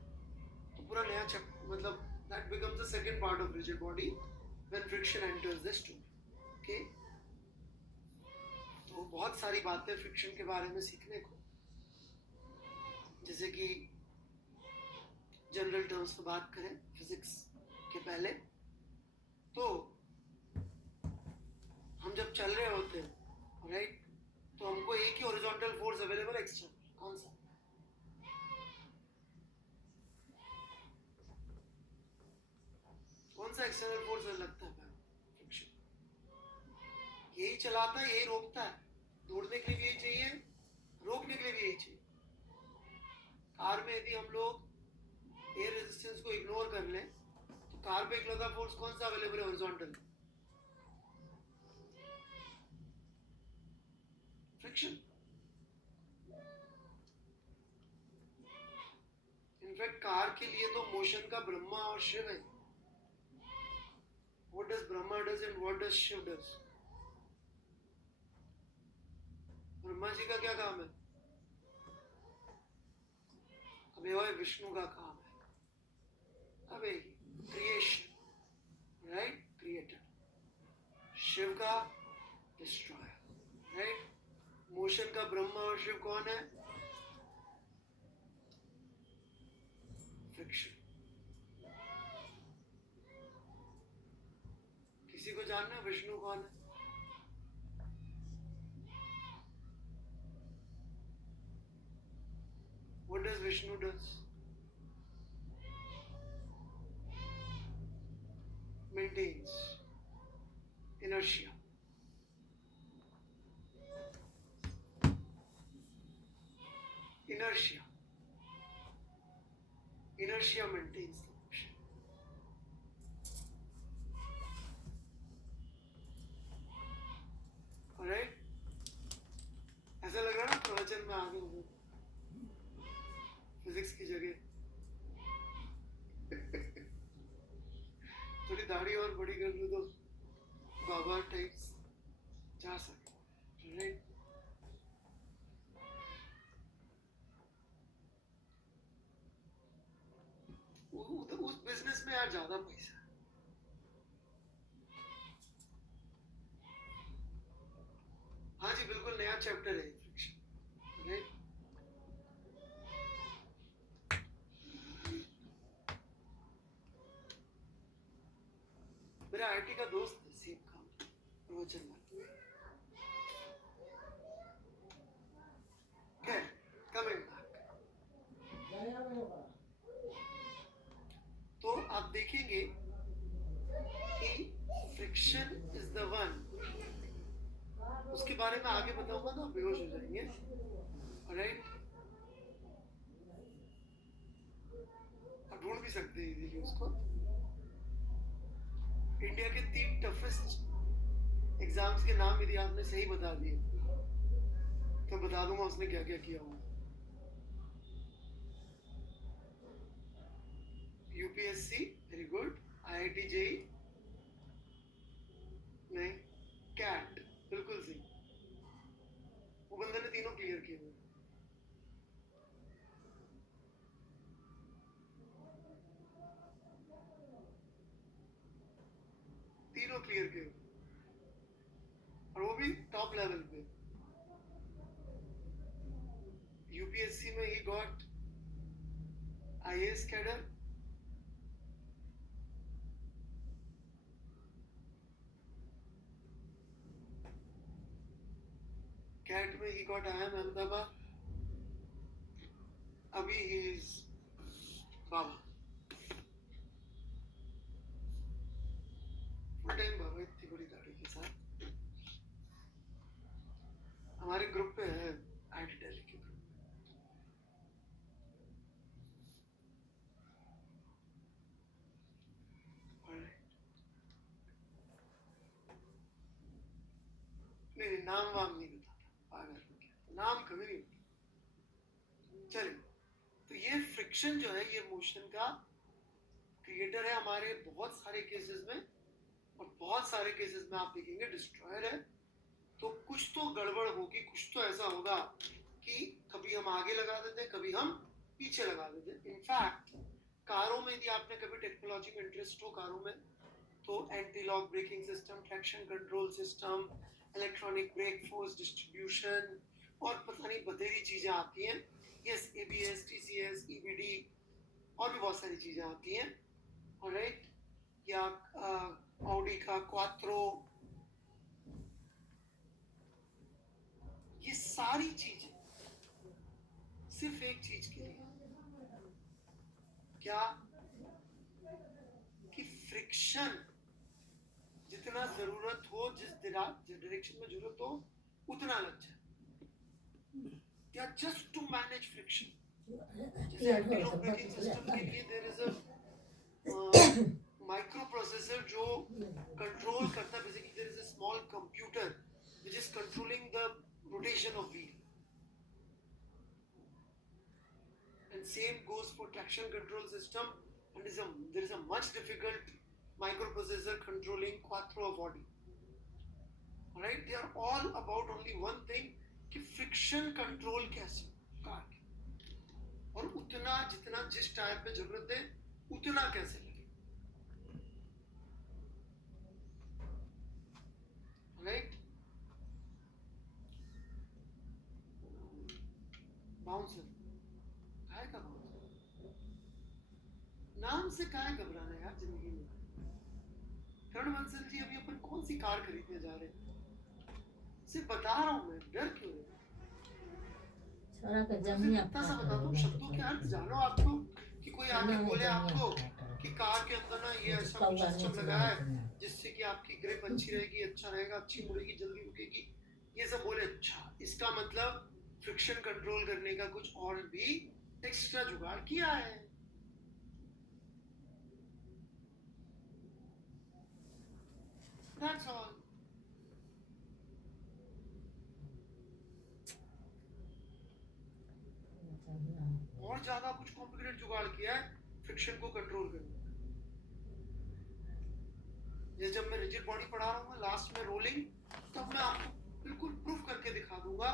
तो तो पूरा नया चैप्टर, मतलब that becomes the second part of rigid body when friction enters the story. Okay? तो बहुत सारी बातें फ्रिक्शन के बारे में सीखने को, जैसे कि जनरल टर्म्स में बात करें फिजिक्स के पहले, तो हम जब चल रहे होते हैं, राइट, तो हमको एक ही हॉरिजॉन्टल फोर्स अवेलेबल है एक्सटर्नल, कौन सा? कौन सा एक्सटर्नल फोर्स लगता है? फ्रिक्शन। यही चलाता है, यही रोकता है। दौड़ने के लिए भी यही चाहिए, रोकने के लिए भी यही चाहिए। कार में यदि हम लोग एयर रेजिस्टेंस को इग्नोर कर लें तो कार पे इकलौता फोर्स कौन सा अवेलेबल है हॉरिजॉन्टल? फ्रिक्शन। इनफैक्ट कार के लिए तो मोशन का ब्रह्मा और शिव है। What does Brahma does and what does Shiv does? Brahma ji का क्या काम है? अबे विष्णु का काम है, अबे क्रिएशन, राइट, क्रिएटर। शिव का डिस्ट्रॉयर, राइट। मोशन का ब्रह्मा और शिव कौन है? फ्रिक्शन। किसी को जानना है विष्णु कौन है? What does Vishnu does? Maintains inertia. Inertia. Inertia maintains the motion. Alright? ऐसा लग रहा है ना प्रवचन में आगे हूँ फिजिक्स की जगह। थोड़ी दाढ़ी और बड़ी कर लूँ तो बाबा टाइप्स जा सकते, राइट? उस बिजनेस में यार ज्यादा पैसा है। हाँ जी, बिल्कुल नया चैप्टर है फ्रिक्शन, राइट? मेरा आईटी का दोस्त है, सेम काम प्रवचन में। कमिंग बैक, तो आप देखेंगे कि फ्रिक्शन इज द वन, उसके बारे में आगे बताऊंगा तो आप बेहोश हो जाएंगे, राइट? आप ढूंढ भी सकते हैं इजीली उसको। इंडिया के 3 टफेस्ट एग्जाम्स के नाम यदि आपने सही बता दिए तो बता दूंगा उसने क्या क्या किया हुआ। UPSC very good, IIT JEE नहीं, कैट बिल्कुल सही, वो बंदे ने तीनों क्लियर किए हुए। तीनों क्लियर किए और वो भी टॉप लेवल पे। यूपीएससी में ही गॉट आईएएस कैडर, कैट में ही गॉट IIM अहमदाबाद, अभी ही इज बाबा, फुल टाइम बाबा, इतनी बड़ी दाढ़ी के साथ। हमारे ग्रुप पे है, आईटी दिल्ली के ग्रुप। नहीं, नाम वाम नहीं बताता, पागल हो गया, नाम कभी नहीं बताता। चलिए, तो ये फ्रिक्शन जो है ये मोशन का क्रिएटर है हमारे बहुत सारे केसेस में, और बहुत सारे केसेस में आप देखेंगे डिस्ट्रॉयर है। तो कुछ तो गड़बड़ होगी, कुछ तो ऐसा होगा कि कभी हम आगे लगा देते हैं, कभी हम पीछे लगा देते हैं। इनफैक्ट कारों में यदि आपने कभी टेक्नोलॉजी में इंटरेस्ट हो कारों में, तो anti lock braking system, traction control system, electronic brake force distribution और पता नहीं बतेरी चीज़ें आती हैं। यस, ABS, TCS, EBD और भी बहुत सारी चीज़ें आती हैं। ऑलराइट, या ऑडी का क्वात्रो, ये सारी चीजें सिर्फ एक चीज के लिए, क्या कि फ्रिक्शन जितना जरूरत हो, जिस डायरेक्शन में जरूरत हो उतना लग जाए, या जस्ट टू मैनेज फ्रिक्शन। जैसे एंटी-लॉक ब्रेकिंग सिस्टम के लिए there is a micro processor जो कंट्रोल करता है, basically there is a small computer which is controlling the rotation of wheel, and same goes for traction control system, and there is a much difficult microprocessor controlling quattro body. All right, they are all about only one thing कि friction control कैसे car की, और उतना जितना जिस tyre पे जरूरत है उतना कैसे लगे। राइट, बाउंसर काहे का बाउंसर, नाम से काहे घबराना यार जिंदगी में। करण बंसल जी, अभी अपन कौन सी कार खरीदने जा रहे हैं, सिर्फ बता रहा हूँ मैं, डर क्यों है। छोरा का मुझे जमीन इतना सा बता दो, शब्दों के अर्थ जानो आपको, कि कोई आके बोले आपको कि कार के अंदर ना ये ऐसा कुछ सिस्टम लगा है जिससे कि आपकी ग्रिप अच्छी रहेगी, अच्छा रहेगा, अच्छी मुड़ेगी, जल्दी रुकेगी, ये सब बोले, अच्छा इसका मतलब फ्रिक्शन कंट्रोल करने का कुछ और भी एक्स्ट्रा जुगाड़ किया है। That's all. और ज्यादा कुछ कॉम्प्लिकेटेड जुगाड़ किया है फ्रिक्शन को कंट्रोल करने का। ये जब मैं रिजिड बॉडी पढ़ा रहा हूँ लास्ट में रोलिंग, तब मैं आपको बिल्कुल प्रूफ करके दिखा दूंगा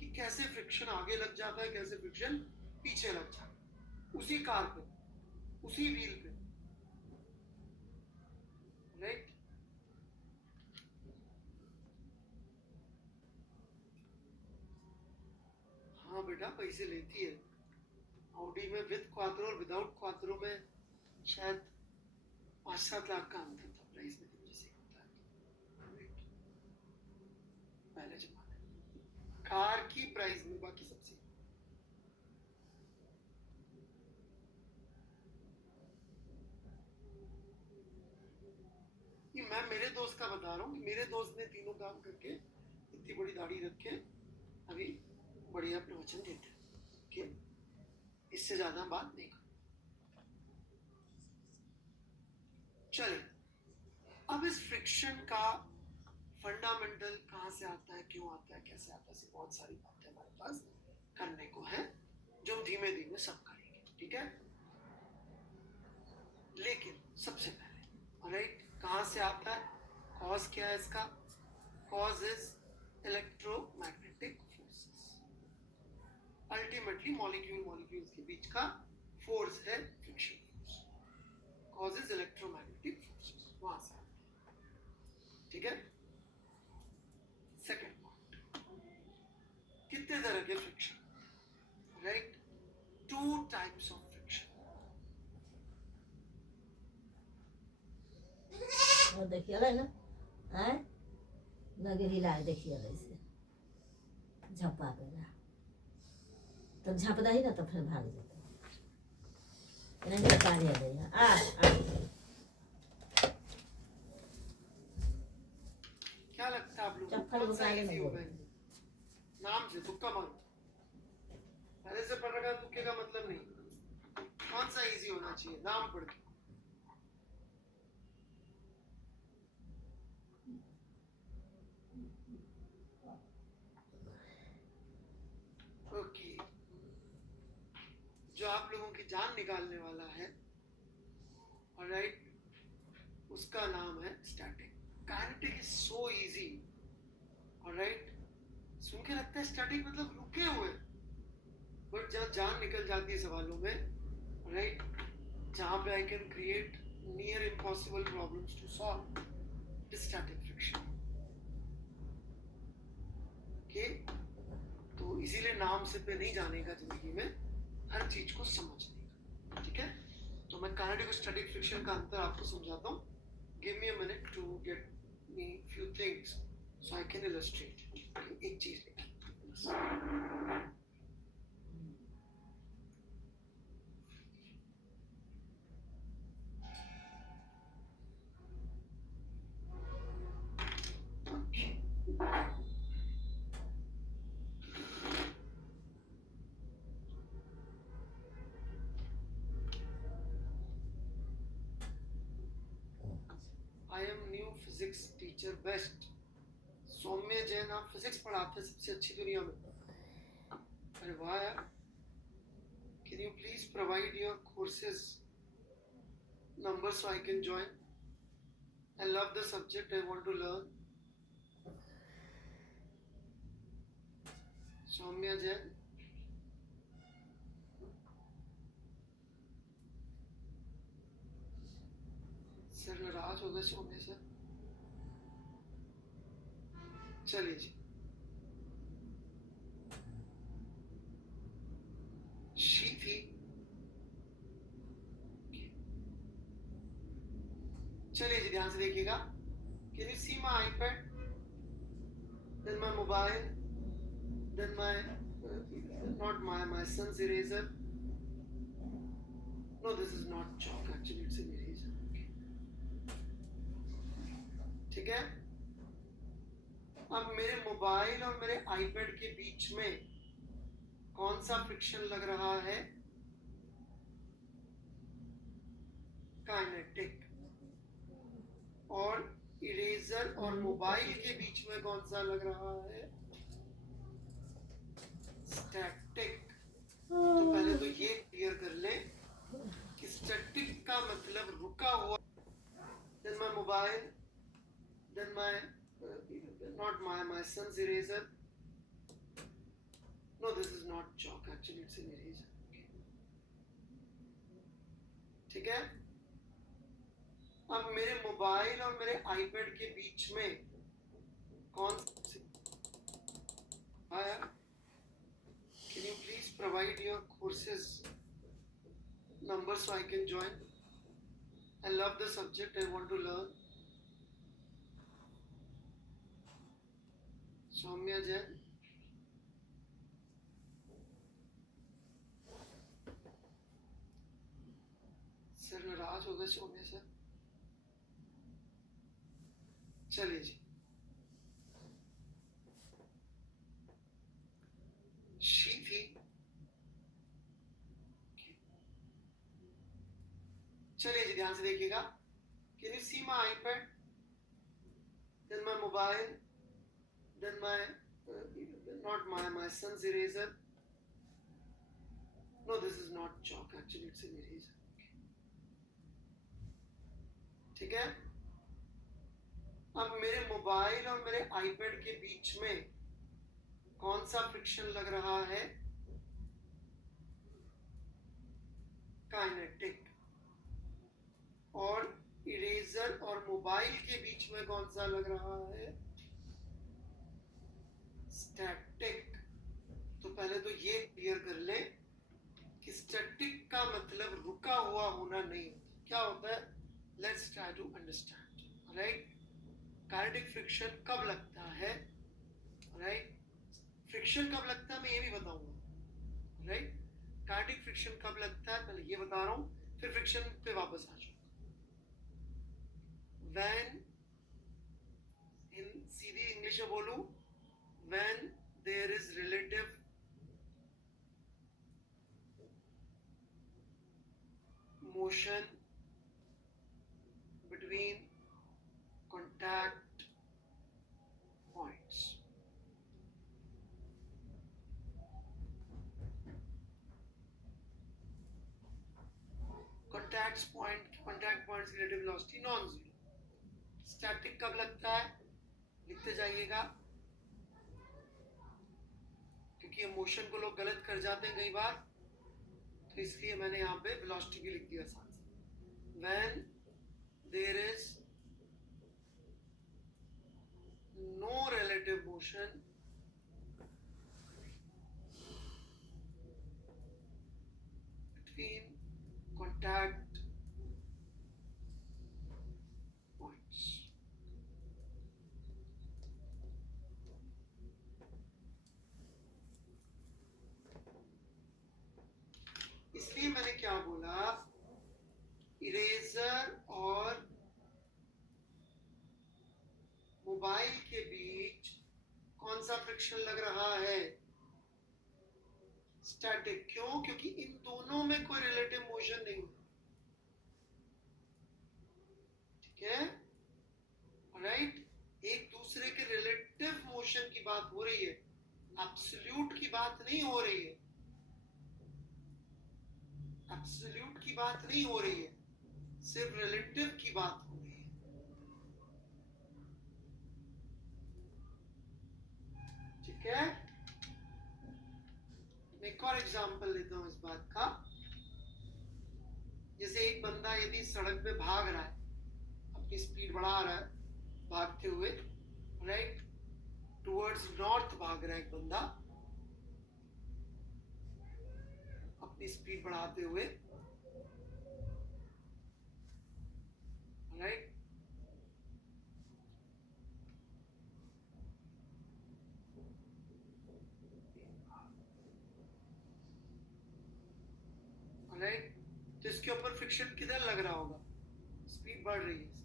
कि कैसे फ्रिक्शन आगे लग जाता है, कैसे फ्रिक्शन पीछे लग जाता है, उसी कार पे, उसी व्हील पे। राइट, हाँ बेटा, पैसे लेती है। ऑडी में विद क्वात्रो और विदाउट क्वात्रो में शायद 5-7 लाख का अंतर था प्राइस में, मुझे सही होता है पहले जमाने में कार की प्राइस में, बाकी सबसे। ये मैं मेरे दोस्त का बता रहा हूँ, मेरे दोस्त ने तीनों काम करके इतनी बड़ी दाढ़ी रख के अभी बढ़िया प्रवचन देते हैं कि इससे ज्यादा बात नहीं करो। चले, अब इस फ्रिक्शन का फंडामेंटल कहाँ से आता है, क्यों आता है, कैसे आता है, बहुत सारी बातें हमारे पास करने को है जो हम धीमे धीमे सब करेंगे, ठीक है। लेकिन सबसे पहले, ऑलराइट, कहाँ से आता है, कॉज क्या है इसका, cause is electromagnetic forces. Ultimately molecules के बीच का फोर्स है friction force, cause is electromagnetic forces, वहां से आता है, ठीक है। सेकेंड पॉइंट, कितने तरह के friction, right, 2 types of friction. और देखिएगा ना, हैं लगे हिला, देखिएगा इसे झपा देगा, तब झपदा ही ना तो फिर भाग जाता है, नहीं कार्य देगा। क्या लगता है आप लोगों को चप्पल कौन सा उतारे इजी ना होगा, नाम से तुक्का मारो, पहले से पढ़ रखा तुक्के का मतलब नहीं, कौन सा इजी होना चाहिए नाम पढ़ के। ओके, जो आप लोगों की जान निकालने वाला है, ऑलराइट, उसका नाम है static. Kinetic is so easy, alright, सुन के लगता है स्टैटिक मतलब रुके हुए, बट जब जान निकल जाती है सवालों में, राइट, जहाँ पे I can create near impossible problems to solve is static friction. Okay? तो इसीलिए नाम से पे नहीं जाने का जिंदगी में, हर चीज को समझने का, ठीक है? तो मैं काइनेटिक और स्टैटिक फ्रिक्शन का अंतर आपको समझाता हूँ. Give me a minute to get me few things so I can illustrate. एक चीज देखिए. I am new physics teacher best. Saumya Jain, आप फिजिक्स पढ़ाते हैं सबसे अच्छी दुनिया में. अरे वाह यार. Can you please provide your courses number so I can join. I love the subject, I want to learn. Soumya Jain. Sir नाराज हो गए सौम्य सर. चलिए जी. शीथी. चलिए जी, ध्यान से देखिएगा. Can you see my iPad? Then my mobile. Then my not my son's eraser. No, this is not chalk. Actually, it's an eraser. ठीक है? अब मेरे मोबाइल और मेरे iPad के बीच में कौन सा फ्रिक्शन लग रहा है? काइनेटिक. और इरेजर और मोबाइल के बीच में कौन सा लग रहा है? स्टैटिक. तो पहले तो ये क्लियर कर लें कि स्टैटिक का मतलब रुका हुआ. Then my mobile, then my not my son's eraser. No, this is not chalk. Actually, it's an eraser. ठीक है? अब मेरे मोबाइल और मेरे iPad के बीच में कौन आया? Can you please provide your courses number so I can join? I love the subject, I want to learn. Soumya Jain. Sir नाराज हो गए सौम्य सर. चलिए जी. शीथी. चलिए जी, ध्यान से देखिएगा. Can you see my iPad? Then my mobile. Then my not my son's eraser. No, this is not chalk. Actually, it's an eraser. ठीक है? अब मेरे मोबाइल और मेरे iPad के बीच में कौन सा फ्रिक्शन लग रहा है? काइनेटिक. और इरेजर और मोबाइल के बीच में कौन सा लग रहा है? स्टैटिक. तो पहले तो ये क्लियर कर ले कि स्टैटिक का मतलब रुका हुआ होना नहीं होता. क्या होता है? Let's try to understand. Right? Kinetic friction कब लगता है? राइट? फ्रिक्शन कब लगता है मैं ये भी बताऊंगा. राइट? काइनेटिक फ्रिक्शन कब लगता है पहले ये बता रहा हूँ, फिर फ्रिक्शन पे वापस आ जाऊंगा. When in सीधी इंग्लिश में बोलूं, when there is relative motion between contact points. Contact points की relative velocity non-zero. स्टैटिक कब लगता है? लिखते जाइएगा, क्योंकि ये मोशन को लोग गलत कर जाते हैं कई बार, तो इसलिए मैंने यहाँ पे वेलोसिटी भी लिख दिया साथ साथ. when there is no relative motion between contact points. इसलिए मैंने क्या बोला, इरेजर और मोबाइल के बीच कौन सा फ्रिक्शन लग रहा है? स्टैटिक। क्यों? क्योंकि इन दोनों में कोई रिलेटिव मोशन नहीं है। ठीक है, राइट? एक दूसरे के रिलेटिव मोशन की बात हो रही है, एब्सोल्यूट की बात नहीं हो रही है। एब्सोल्यूट की बात नहीं हो रही है, सिर्फ रिलेटिव की बात हो रही है। ठीक है, मैं एक और एग्जांपल लेता हूं इस बात का। जैसे एक बंदा यदि सड़क पे भाग रहा है, अपनी स्पीड बढ़ा रहा है भागते हुए, राइट, टुवर्ड्स नॉर्थ भाग रहा है एक बंदा अपनी स्पीड बढ़ाते हुए, राइट। राइट, तो इसके ऊपर फ्रिक्शन किधर लग रहा होगा? स्पीड बढ़ रही है इसकी।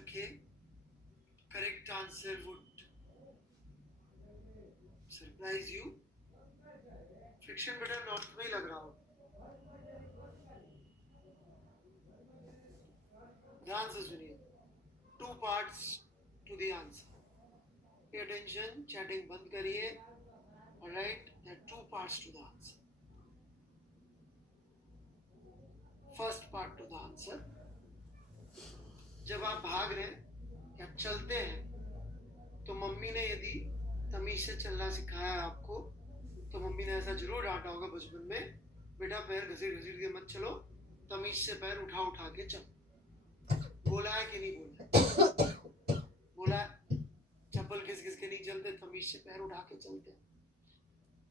Okay, correct answer would surprise you. Friction बेटा नॉर्थ में ही लग रहा हो। ध्यान से सुनिए, 2 parts to the answer. Pay attention, chatting बंद करिए। Alright, there are 2 parts to the answer. First part to the answer, जब आप भाग रहे हैं या चलते हैं तो मम्मी ने यदि तमीज से चलना सिखाया है आपको, तो मम्मी ने ऐसा जरूर डांटा होगा बचपन में, बेटा पैर घसीट घसीट के मत चलो, तमीज से पैर उठा उठा के चलो। बोला है कि नहीं बोला? बोला है। चप्पल घिस घिस के नहीं चलते, तमीज से पैर उठा के चलते।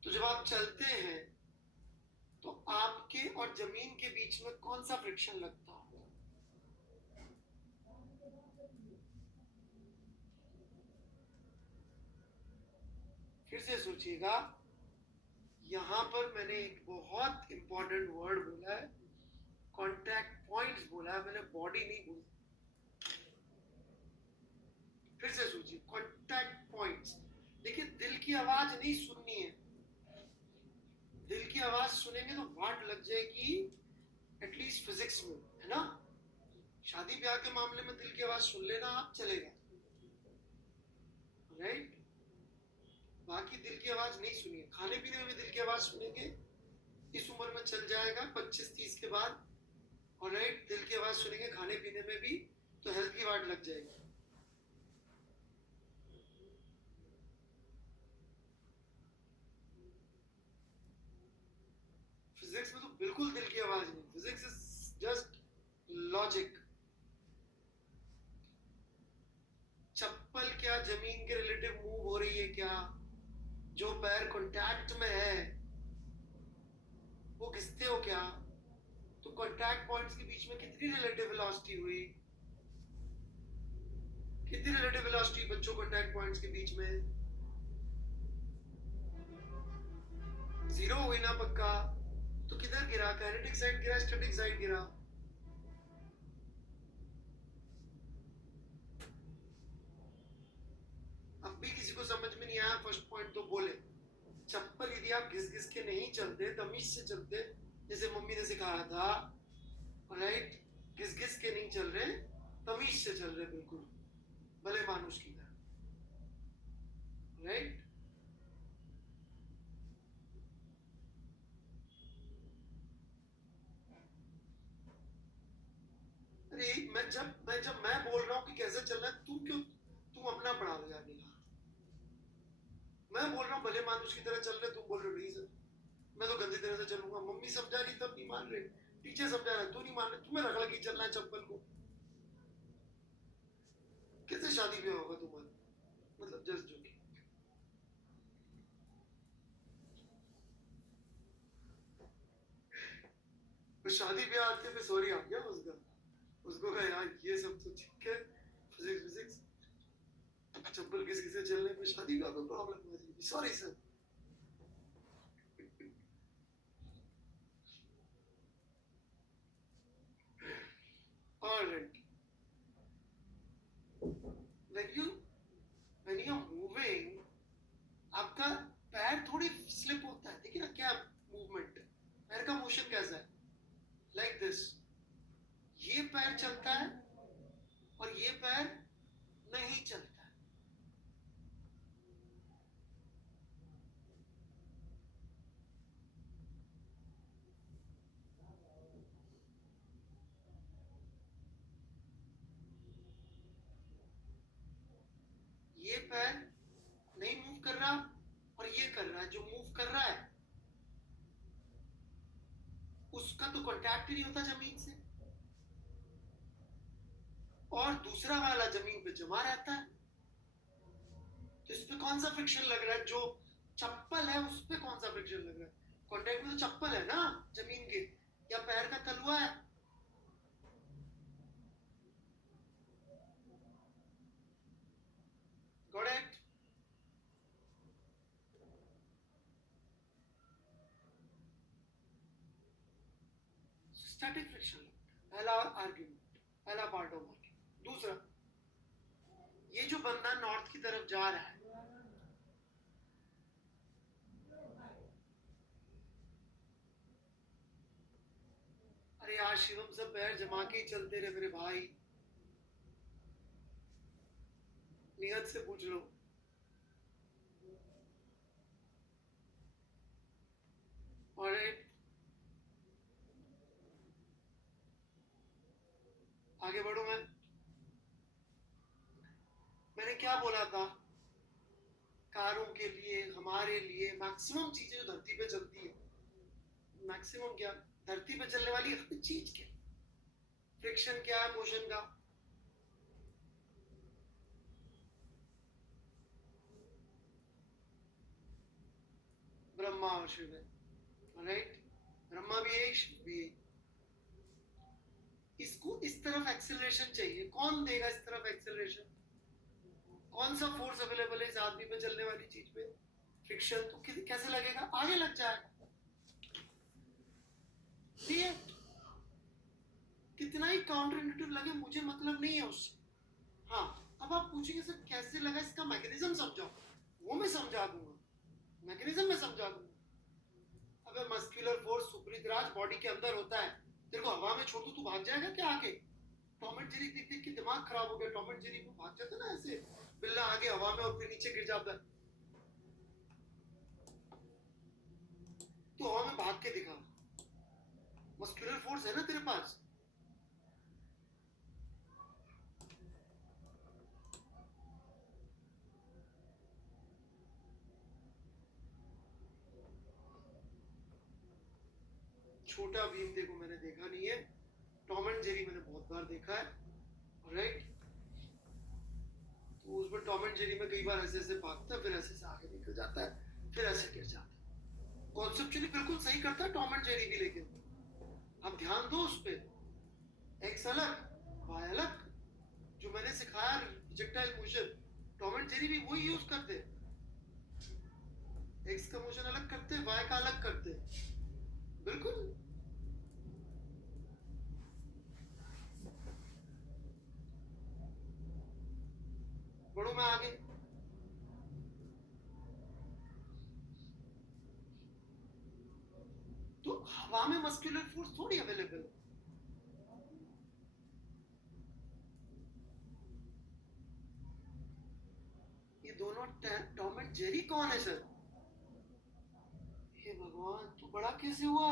तो जब आप चलते हैं तो आपके और जमीन के बीच में कौन सा फ्रिक्शन लगता है? फिर से सोचिएगा। यहां पर मैंने एक बहुत इंपॉर्टेंट वर्ड बोला है, कॉन्टैक्ट पॉइंट्स बोला है, मैंने बॉडी नहीं बोला। फिर से सोचिए, कॉन्टैक्ट पॉइंट्स। देखिए, दिल की आवाज नहीं सुननी है। दिल की आवाज सुनेंगे तो वाट लग जाएगी, एटलीस्ट फिजिक्स में, है ना? शादी ब्याह के मामले में दिल की आवाज सुन लेना आप, चलेगा, राइट? बाकी दिल की आवाज नहीं सुनिए। खाने पीने में भी दिल की आवाज सुनेंगे, इस उम्र में चल जाएगा 25-30 के बाद, और राइट, दिल की आवाज सुनेंगे खाने पीने में भी, तो हेल्थ की वाट लग जाएगी। फिजिक्स में तो बिल्कुल दिल की आवाज नहीं, फिजिक्स इज जस्ट लॉजिक। चप्पल क्या जमीन के रिलेटिव मूव हो रही है क्या? जो पैर कांटेक्ट में है वो घिसते हो क्या? तो कांटेक्ट पॉइंट्स के बीच में कितनी रिलेटिव वेलोसिटी हुई? कितनी रिलेटिव वेलोसिटी बच्चों कांटेक्ट पॉइंट्स के बीच में? 0 हुई ना पक्का? तो किधर गिरा? काइनेटिक साइड गिरा, स्टैटिक साइड गिरा? अब भी किसी को समझ में नहीं आया फर्स्ट पॉइंट तो बोले। चप्पल यदि आप घिस घिस के नहीं चलते, तमीज से चलते, जैसे मम्मी ने सिखाया था, राइट, घिस घिस के नहीं चल रहे, तमीज से चल रहे, बिल्कुल भले मानुष की तरह, राइट? मैं बोल रहा हूँ कि कैसे चलना है, तुम अपना पढ़ा रहे हो यार नीला। मैं बोल रहा हूँ भले मानुष की तरह चल रहे, तुम बोल रहे हो नहीं सर मैं तो गंदी तरह से चलूंगा। मम्मी समझा रही तब नहीं मान रहे, टीचर समझा रहा तू नहीं मान रहे, तुम्हें रगड़ के चलना है चप्पल को। कैसे शादी ब्याह होगा तुम्हारा? मतलब जस्ट जोकिंग। शादी ब्याह आते पे सॉरी आ गया उसको कहा यार ये सब तो ठीक है, फिजिक्स चप्पल किसी से चलने पे शादी ब्याह में प्रॉब्लम हो जाएगी, sorry sir. Alright. When you're moving, आपका पैर थोड़ी स्लिप होता है, देखिए ना क्या मूवमेंट, पैर का मोशन कैसा है, लाइक दिस। ये पैर चलता है और ये पैर नहीं चलता है। ये पैर नहीं मूव कर रहा और ये कर रहा है, जो मूव कर रहा है उसका तो कांटेक्ट ही नहीं होता जमीन से, और दूसरा वाला जमीन पे जमा रहता है। तो इस पे कौन सा फ्रिक्शन लग रहा है? जो चप्पल है उस पे कौन सा फ्रिक्शन लग रहा है? कांटेक्ट में तो चप्पल है ना जमीन के, या पैर का तलुआ है। Got it? स्टैटिक फ्रिक्शन, पहला आर्ग्यूमेंट, पहला पार्ट ऑफ आर्ग्यूमेंट। दूसरा, ये जो बंदा नॉर्थ की तरफ जा रहा है, अरे यार शिवम सब पैर जमा के ही चलते रहे मेरे भाई, नियत से पूछ लो। ऑलराइट, आगे बढ़ू मैंने क्या बोला था? कारों के लिए, हमारे लिए मैक्सिमम चीजें जो धरती पे चलती है, मैक्सिमम क्या धरती पे चलने वाली हर चीज के फ्रिक्शन क्या है? मोशन का। ब्रह्मा और शिव है, राइट? ब्रह्मा भी है, शिव भी है। इसको इस तरफ एक्सेलरेशन चाहिए, कौन देगा इस तरफ एक्सेलरेशन? कौन सा फोर्स अवेलेबल है इस आदमी पे चलने वाली चीज पे? फ्रिक्शन। तो कैसे लगेगा? आगे लग जाएगा, ठीक है? कितना ही काउंटर इंट्यूटिव लगे मुझे मतलब नहीं है उससे। हाँ, अब आप पूछेंगे सर कैसे लगा, इसका मैकेनिज्म समझाओ। वो मैं समझा दूंगा, मैकेनिज्म में समझा दूंगा। अगर मस्कुलर फोर्स सुपरितराज बॉडी के अंदर होता है, तेरे को हवा में छोड़ दूं तू भाग जाएगा क्या आगे? टॉम एंड जेरी देख देख के दिमाग खराब हो गया। टॉम एंड जेरी में भाग जाता ना ऐसे, बिल्ला आगे हवा में और फिर नीचे गिर जाता है। तो हवा में भाग के दिखा, मस्कुलर फोर्स है ना तेरे पास। छोटा भीम देखो मैंने देखा नहीं है, टॉम एंड जेरी मैंने बहुत बार देखा है, राइट? तो उसमें टॉम एंड जेरी में कई बार ऐसे ऐसे भागता है, फिर ऐसे से आगे निकल जाता है, फिर ऐसे गिर जाता है। कॉन्सेप्चुअली बिल्कुल सही करता है टॉम एंड जेरी भी, लेकिन आप ध्यान दो उस पे, एक्स अलग वाई अलग। जो मैंने सिखाया projectile motion, Tom and Jerry भी वही यूज करते हैं। एक्स का मोशन अलग करते हैं, वाई का अलग करते हैं, बिल्कुल। बढ़ू मैं आगे। तो हवा में मस्कुलर फोर्स थोड़ी अवेलेबल है। ये दोनों टॉम एंड जेरी कौन है सर? हे भगवान, तू बड़ा कैसे हुआ?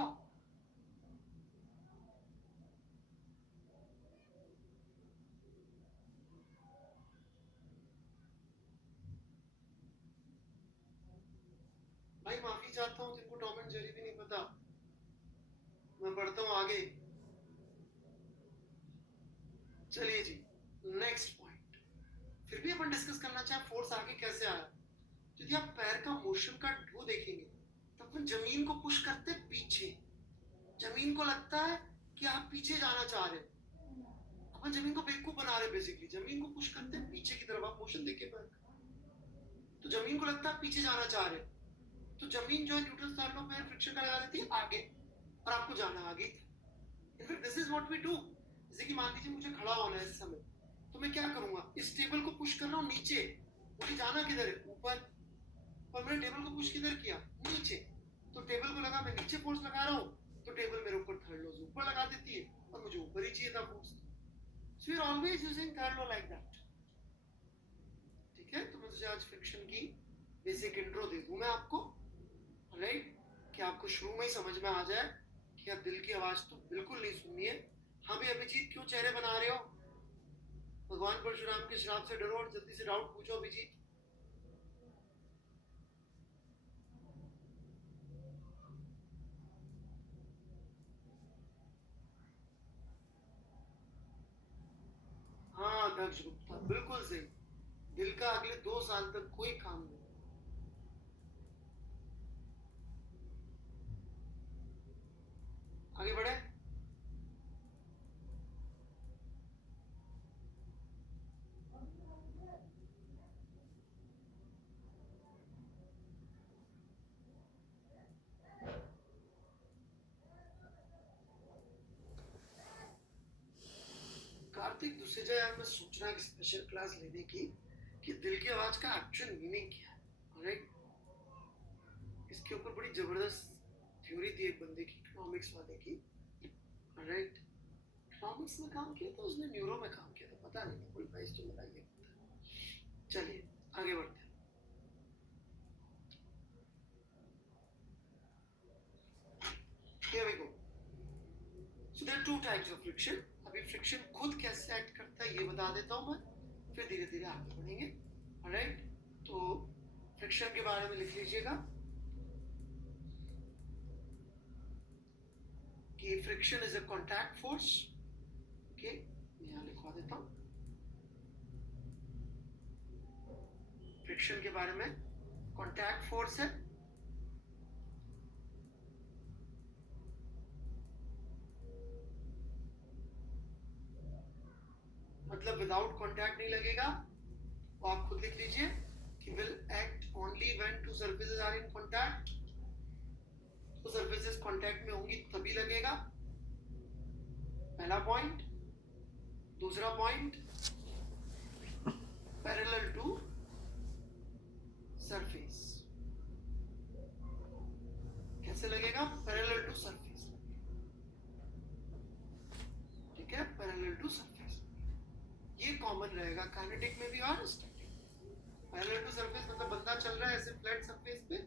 जाता हूँ जिनको टॉम एंड जेरी भी नहीं पता। मैं बढ़ता हूँ आगे। चलिए जी, नेक्स्ट पॉइंट फिर भी अपन डिस्कस करना चाहे फोर्स आगे कैसे आया। यदि आप पैर का मोशन का वो देखेंगे तो अपन जमीन को पुश करते पीछे। जमीन को लगता है कि आप पीछे जाना चाह रहे हैं, अपन जमीन को बेवकूफ बना रहे हैं। बेसिकली जमीन को पुश करते हैं पीछे की तरफ। आप मोशन देखिए पैर का, तो जमीन को लगता है पीछे जाना चाह रहे हैं, तो जमीन जो है न्यूट्रल स्टार्ट लो पैर फ्रिक्शन का लगा देती है आगे, और आपको जाना आगे। In fact this is what we do. जैसे कि मान लीजिए मुझे खड़ा होना है इस समय, तो मैं क्या करूंगा, इस टेबल को पुश कर रहा हूँ नीचे। मुझे जाना किधर है, ऊपर, और मैंने टेबल को पुश किधर किया, नीचे। तो टेबल को लगा मैं नीचे फोर्स लगा रहा हूँ, तो टेबल मेरे ऊपर थर्ड लो ऊपर लगा देती है, और मुझे ऊपर ही चाहिए था force. So we are always using third law like that. ठीक है, तो मुझे आज फ्रिक्शन की बेसिक इंट्रो दे दूं मैं आपको, राइट, कि आपको शुरू में ही समझ में आ जाए कि आप दिल की आवाज तो बिल्कुल नहीं सुननी है। हाँ भी अभिजीत, क्यों चेहरे बना रहे हो? भगवान परशुराम के श्राप से डरो और जल्दी से डाउट पूछो अभिजीत। हाँ दक्ष गुप्ता, बिल्कुल सही। दिल का अगले 2 साल तक कोई काम नहीं। आगे बढ़े। कार्तिक दूसरे यार, मैं सोच रहा कि स्पेशल क्लास लेने की कि दिल की आवाज का एक्चुअल मीनिंग क्या है, राइट। इसके ऊपर बड़ी जबरदस्त थ्योरी थी एक बंदे की, इकोनॉमिक्स वाले की, राइट। इकोनॉमिक्स में काम किया था उसने, न्यूरो में काम किया था, पता नहीं, कोई प्राइस तो मिला ये पता है। चलिए आगे बढ़ते हैं। Here we go. So there are 2 types of friction. अभी फ्रिक्शन खुद कैसे एक्ट करता है ये बता देता हूँ मैं, फिर धीरे धीरे आगे बढ़ेंगे, राइट। तो फ्रिक्शन के बारे में लिख लीजिएगा कि friction is a contact force. Okay, यहाँ लिखवा देता हूँ फ्रिक्शन के बारे में। कॉन्टैक्ट फोर्स है, मतलब विदाउट कॉन्टैक्ट नहीं लगेगा। तो आप खुद लिख लीजिए कि will act only when two surfaces are in contact. तो सर्फेसेस कॉन्टैक्ट में होंगी तभी लगेगा, पहला पॉइंट। दूसरा पॉइंट, पैरेलल टू सरफेस। कैसे लगेगा, पैरेलल टू सरफेस, ठीक है, पैरेलल टू सरफेस। ये कॉमन रहेगा काइनेटिक में भी और स्टैटिक। पैरेलल टू सरफेस मतलब बंदा चल रहा है ऐसे फ्लैट सरफेस पे,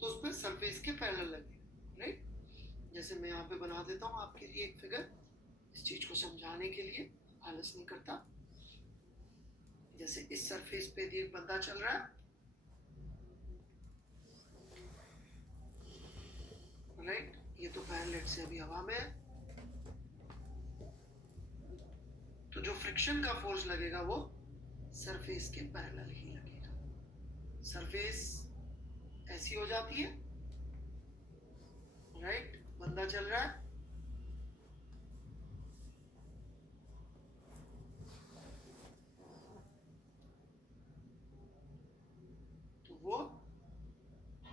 तो उस पे सरफेस के पैरेलल लगेगा, राइट। जैसे मैं यहाँ पे बना देता हूँ आपके लिए एक फिगर, इस चीज को समझाने के लिए, आलस नहीं करता। जैसे इस सरफेस पे एक बंदा चल रहा है, राइट, ये तो पैरेलल से अभी हवा में है, तो जो फ्रिक्शन का फोर्स लगेगा वो सरफेस के पैरेलल ही लगेगा। सरफेस ऐसी हो जाती है, राइट, बंदा चल रहा है, तो वो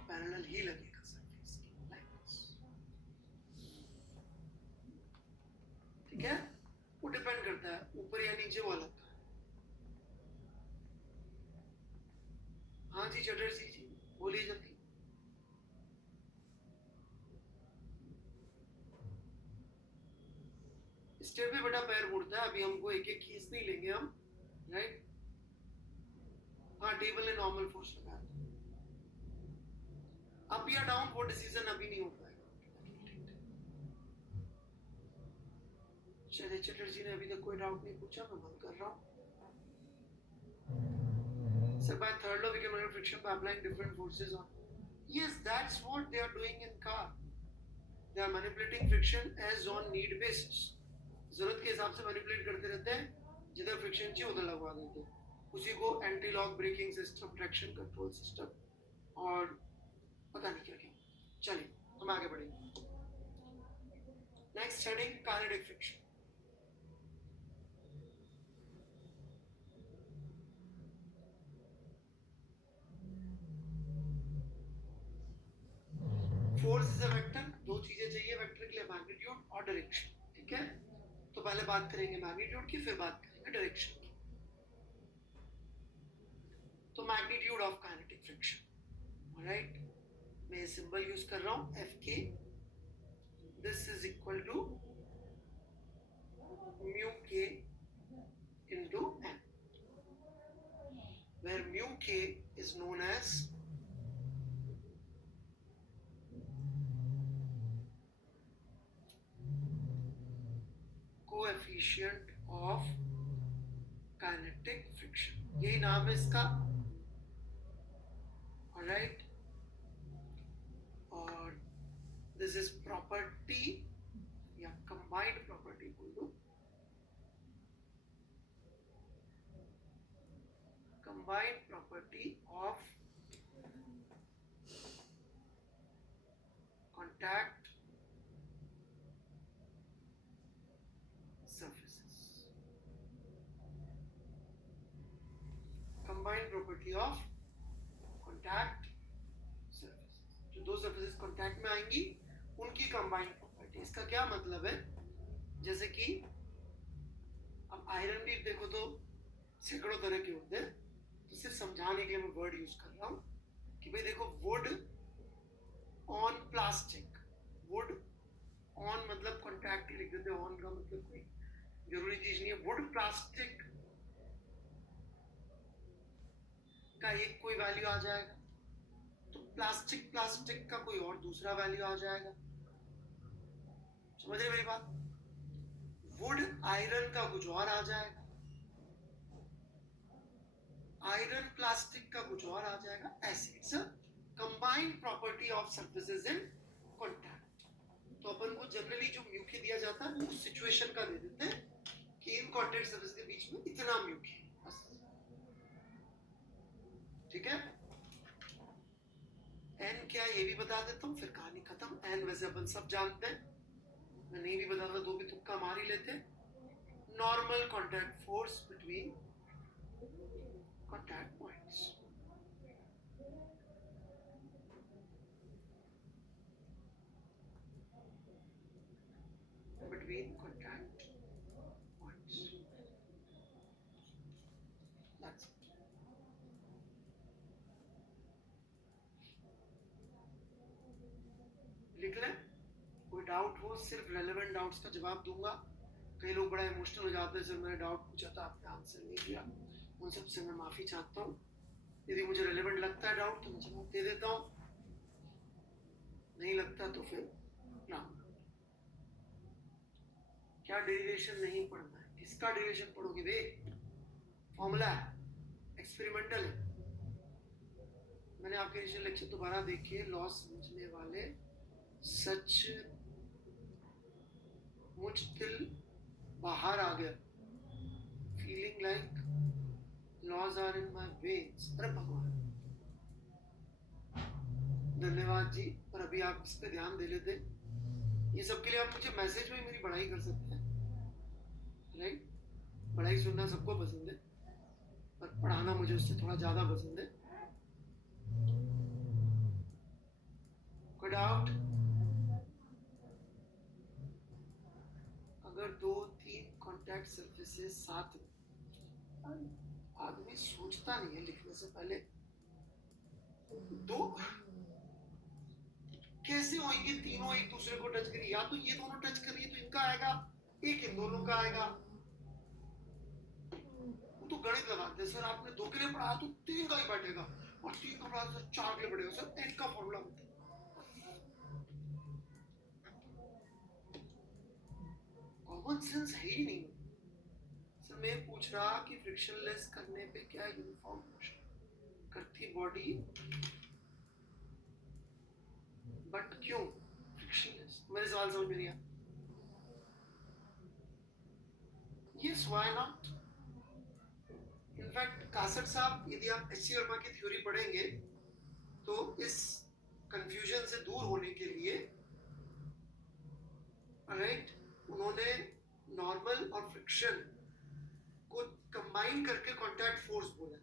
पैरेलल ही लगेगा सरफेस की, लाइक दिस, ठीक है। वो डिपेंड करता है ऊपर या नीचे वाला का। हाँ जी चटर्जी जी, बोलिए जल्दी। स्टेप पे बेटा पैर मुड़ता है, अभी हमको एक एक खींच नहीं लेंगे हम, राइट। हाँ, टेबल ने नॉर्मल फोर्स लगा दिया, अप या डाउन वो डिसीजन अभी नहीं हो पाएगा। शायद चटर्जी ने अभी तक कोई डाउट नहीं पूछा, मैं बंद कर रहा हूँ। Sir, by third law we can measure friction by applying different forces on Yes, that's what they are doing in car. They are manipulating friction as on need basis. जरूरत के हिसाब से मैनिपुलेट करते रहते हैं, जिधर फ्रिक्शन चाहिए उधर लगवा देते हैं। उसी को anti lock braking system, traction control system और पता नहीं क्या क्या। चलिए हम आगे बढ़ेंगे। Next heading kinetic friction. Force is a vector. दो चीजें चाहिए वेक्टर के लिए, मैग्नीट्यूड और डायरेक्शन। ठीक है, तो पहले बात करेंगे मैग्नीट्यूड की, फिर बात करेंगे डायरेक्शन की। तो magnitude of kinetic friction, alright, मैं सिंबल यूज कर रहा हूं एफ के। This is equal to mu k into N, where mu k is known as coefficient of kinetic friction, यही नाम है इसका, ऑलराइट। और दिस इज प्रॉपर्टी या कंबाइंड प्रॉपर्टी बोल दो, combined property of contact surfaces, combined property of contact surfaces। जो दो surfaces contact में आएंगी उनकी combined property। इसका क्या मतलब है, जैसे कि अब आयरन भी देखो तो सैकड़ों तरह के होते हैं, तो सिर्फ समझाने के लिए मैं वर्ड यूज कर रहा हूँ कि भाई देखो, would on plastic, would on मतलब कॉन्टैक्ट लिख देते हैं, ऑन का मतलब कोई जरूरी चीज नहीं है। वुड प्लास्टिक का एक कोई वैल्यू आ जाएगा, तो प्लास्टिक प्लास्टिक का कोई और दूसरा वैल्यू आ जाएगा। समझ रहे मेरी बात? वुड आयरन का कुछ और आ जाएगा, आयरन प्लास्टिक का कुछ और आ जाएगा, ऐसे। It's a combined property of surfaces in contact. तो अपन को जनरली जो म्यू के दिया जाता है वो उस सिचुएशन का दे देते हैं कि इन कॉन्टैक्ट सरफेस के बीच में इतना म्यू के, बस। ठीक है, एन क्या ये भी बता देता हूँ, फिर कहानी खत्म। एन वैसे अपन सब जानते हैं, मैं नहीं भी बताता तो भी तुक्का मार ही लेते। Normal contact force between contact points. Between contact points. That's it. लिख लें, कोई डाउट हो सिर्फ रेलेवेंट डाउट्स का जवाब दूंगा। कई लोग बड़ा इमोशनल हो जाते हैं, सर मैंने डाउट पूछा था आपने आंसर नहीं दिया, उन सब से मैं माफी चाहता हूँ। यदि मुझे रेलेवेंट लगता है डाउट तो मैं जवाब दे देता हूँ, नहीं लगता तो फिर ना। क्या डेरिवेशन नहीं पढ़ना है? किसका डेरिवेशन पढ़ोगे बे? फॉर्मूला है, एक्सपेरिमेंटल है। मैंने आपके इनिशियल लेक्चर दोबारा देखिए, लॉ समझने वाले सच मुझ दिल बाहर आ गया, feeling like laws are in my veins. अरे भगवान, धन्यवाद जी, पर अभी आप इस पे ध्यान दे लेते। ये सब के लिए आप मुझे मैसेज में मेरी पढ़ाई कर सकते हैं, राइट? पढ़ाई सुनना सबको पसंद है, पर पढ़ाना मुझे उससे थोड़ा ज्यादा पसंद है। कोई डाउट? अगर 2-3 कॉन्टैक्ट सरफेसेस साथ में, आदमी सोचता नहीं है लिखने से पहले, दो कैसे होंगे तीनों एक दूसरे को टच करें? या तो ये दोनों टच करिए तो इनका आएगा, एक इन दोनों का आएगा। वो तो गणित लगाते हैं, सर आपने 2 के लिए पढ़ा तो 3 का ही बैठेगा, और 3 का पढ़ा तो 4 के लिए बढ़ेगा। सर एन का फॉर्मूला होता है, कॉमन सेंस है ही नहीं। सर मैं पूछ रहा कि फ्रिक्शनलेस करने पे क्या यूनिफॉर्म मोशन करती बॉडी बट क्यों फ्रिक्शनलेस? मेरे सवाल समझ में नहीं आया। Yes, why not? In fact caste साहब, यदि आप एच सी वर्मा की थ्योरी पढ़ेंगे तो इस कंफ्यूजन से दूर होने के लिए राइट उन्होंने नॉर्मल और फ्रिक्शन को कंबाइन करके कांटेक्ट फोर्स बोला,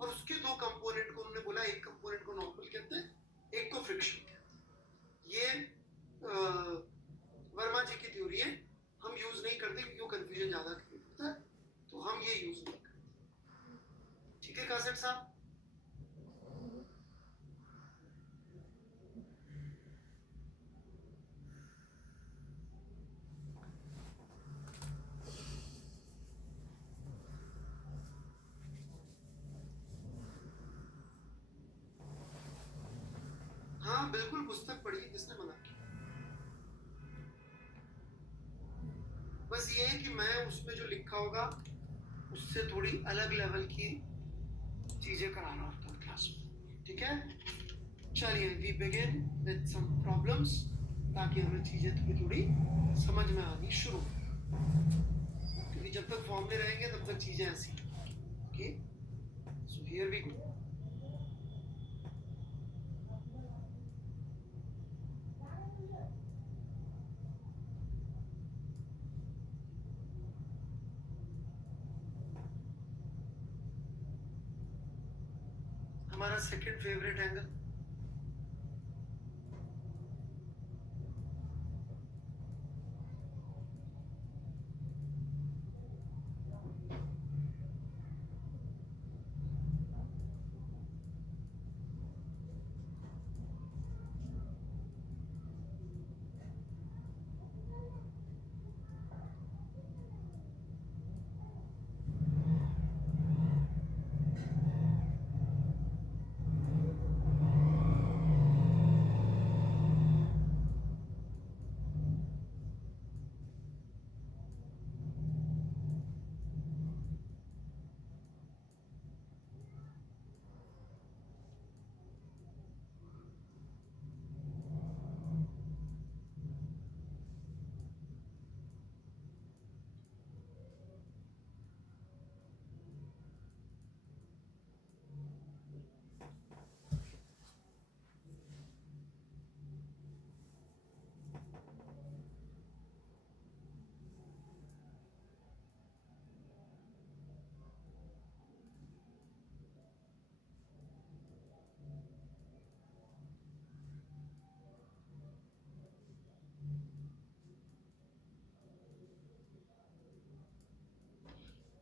और उसके दो कंपोनेंट को उन्होंने बोला, एक कंपोनेंट को नॉर्मल कहते हैं, एक को फ्रिक्शन कहते हैं। ये वर्मा जी की थ्योरी है, हम यूज नहीं करते क्योंकि वो कंफ्यूजन ज्यादा क्रिएट होता है, तो हम ये यूज नहीं करते। ठीक है कासट साहब? हाँ बिल्कुल, पुस्तक पढ़िए, किसने मना किया? बस ये है कि मैं उसमें जो लिखा होगा उससे थोड़ी अलग लेवल की चीजें करा रहा होता हूँ क्लास में। ठीक है, चलिए we begin with some problems, ताकि हमें चीजें थोड़ी थोड़ी समझ में आनी शुरू हो, क्योंकि जब तक फॉर्म में रहेंगे तब तक चीजें ऐसी। Okay, so here we go. हमारा सेकंड फेवरेट एंगल,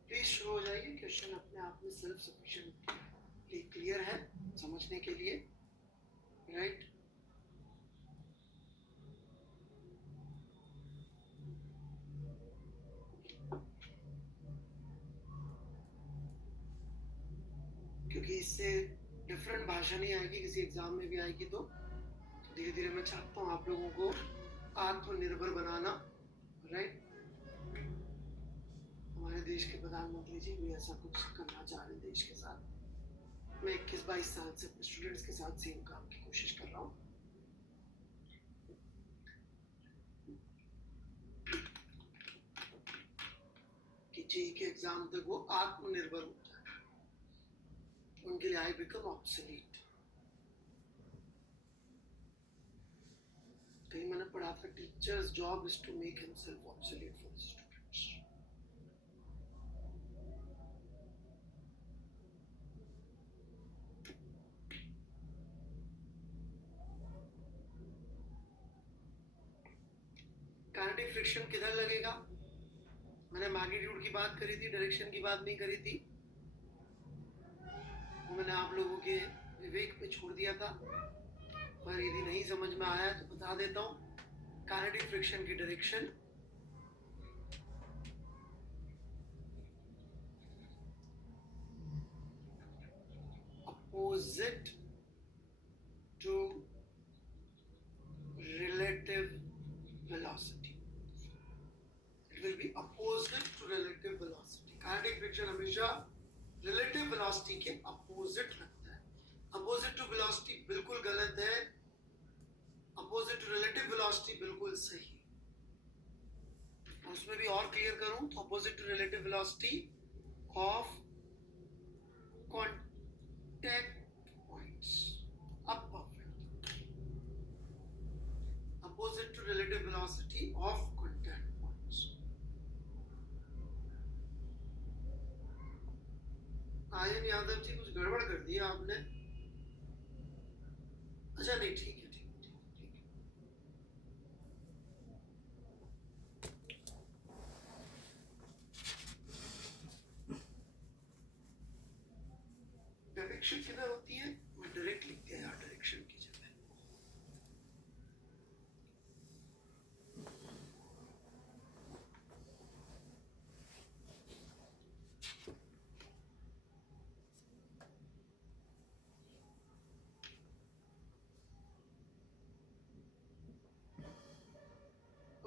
प्लीज शुरू हो जाइए। क्वेश्चन अपने आप में सेल्फ सफिशिएंटली क्लियर है समझने के लिए, राइट? क्योंकि इससे डिफरेंट भाषा नहीं आएगी, किसी एग्जाम में भी आएगी तो धीरे धीरे मैं चाहता हूँ आप लोगों को आत्मनिर्भर बनाना, राइट? हमारे देश के प्रधानमंत्री जी भी ऐसा कुछ करना चाह रहे हैं देश के साथ। मैं 21-22 साल से अपने स्टूडेंट्स के साथ सेम काम की कोशिश कर रहा हूँ। कि जेई के एग्जाम तक वो आत्मनिर्भर हो जाए, उनके लिए आई बिकम ऑब्सोलीट। कहीं मैंने पढ़ा था, teacher's job is to make himself obsolete for students. Kinetic friction किधर लगेगा? मैंने मैग्नीट्यूड की बात करी थी, डायरेक्शन की बात नहीं करी थी। मैंने आप लोगों के विवेक पे छोड़ दिया था, पर यदि नहीं समझ में आया तो बता देता हूँ। काइनेटिक फ्रिक्शन की direction opposite to relative velocity. It will be opposite to relative velocity. Kinetic friction हमेशा relative velocity के opposite लगता है। Opposite to velocity बिल्कुल गलत है। बिल्कुल सही। उसमें भी और क्लियर करूं तो opposite to relative velocity of contact points. अब opposite to relative velocity of contact points. Ayan Yadav ji कुछ गड़बड़ कर दिया आपने। अच्छा नहीं, ठीक है, ठीक है, ठीक है। डायरेक्शन किधर होती है? मैं डायरेक्ट लिख दिया यार डायरेक्शन की जगह।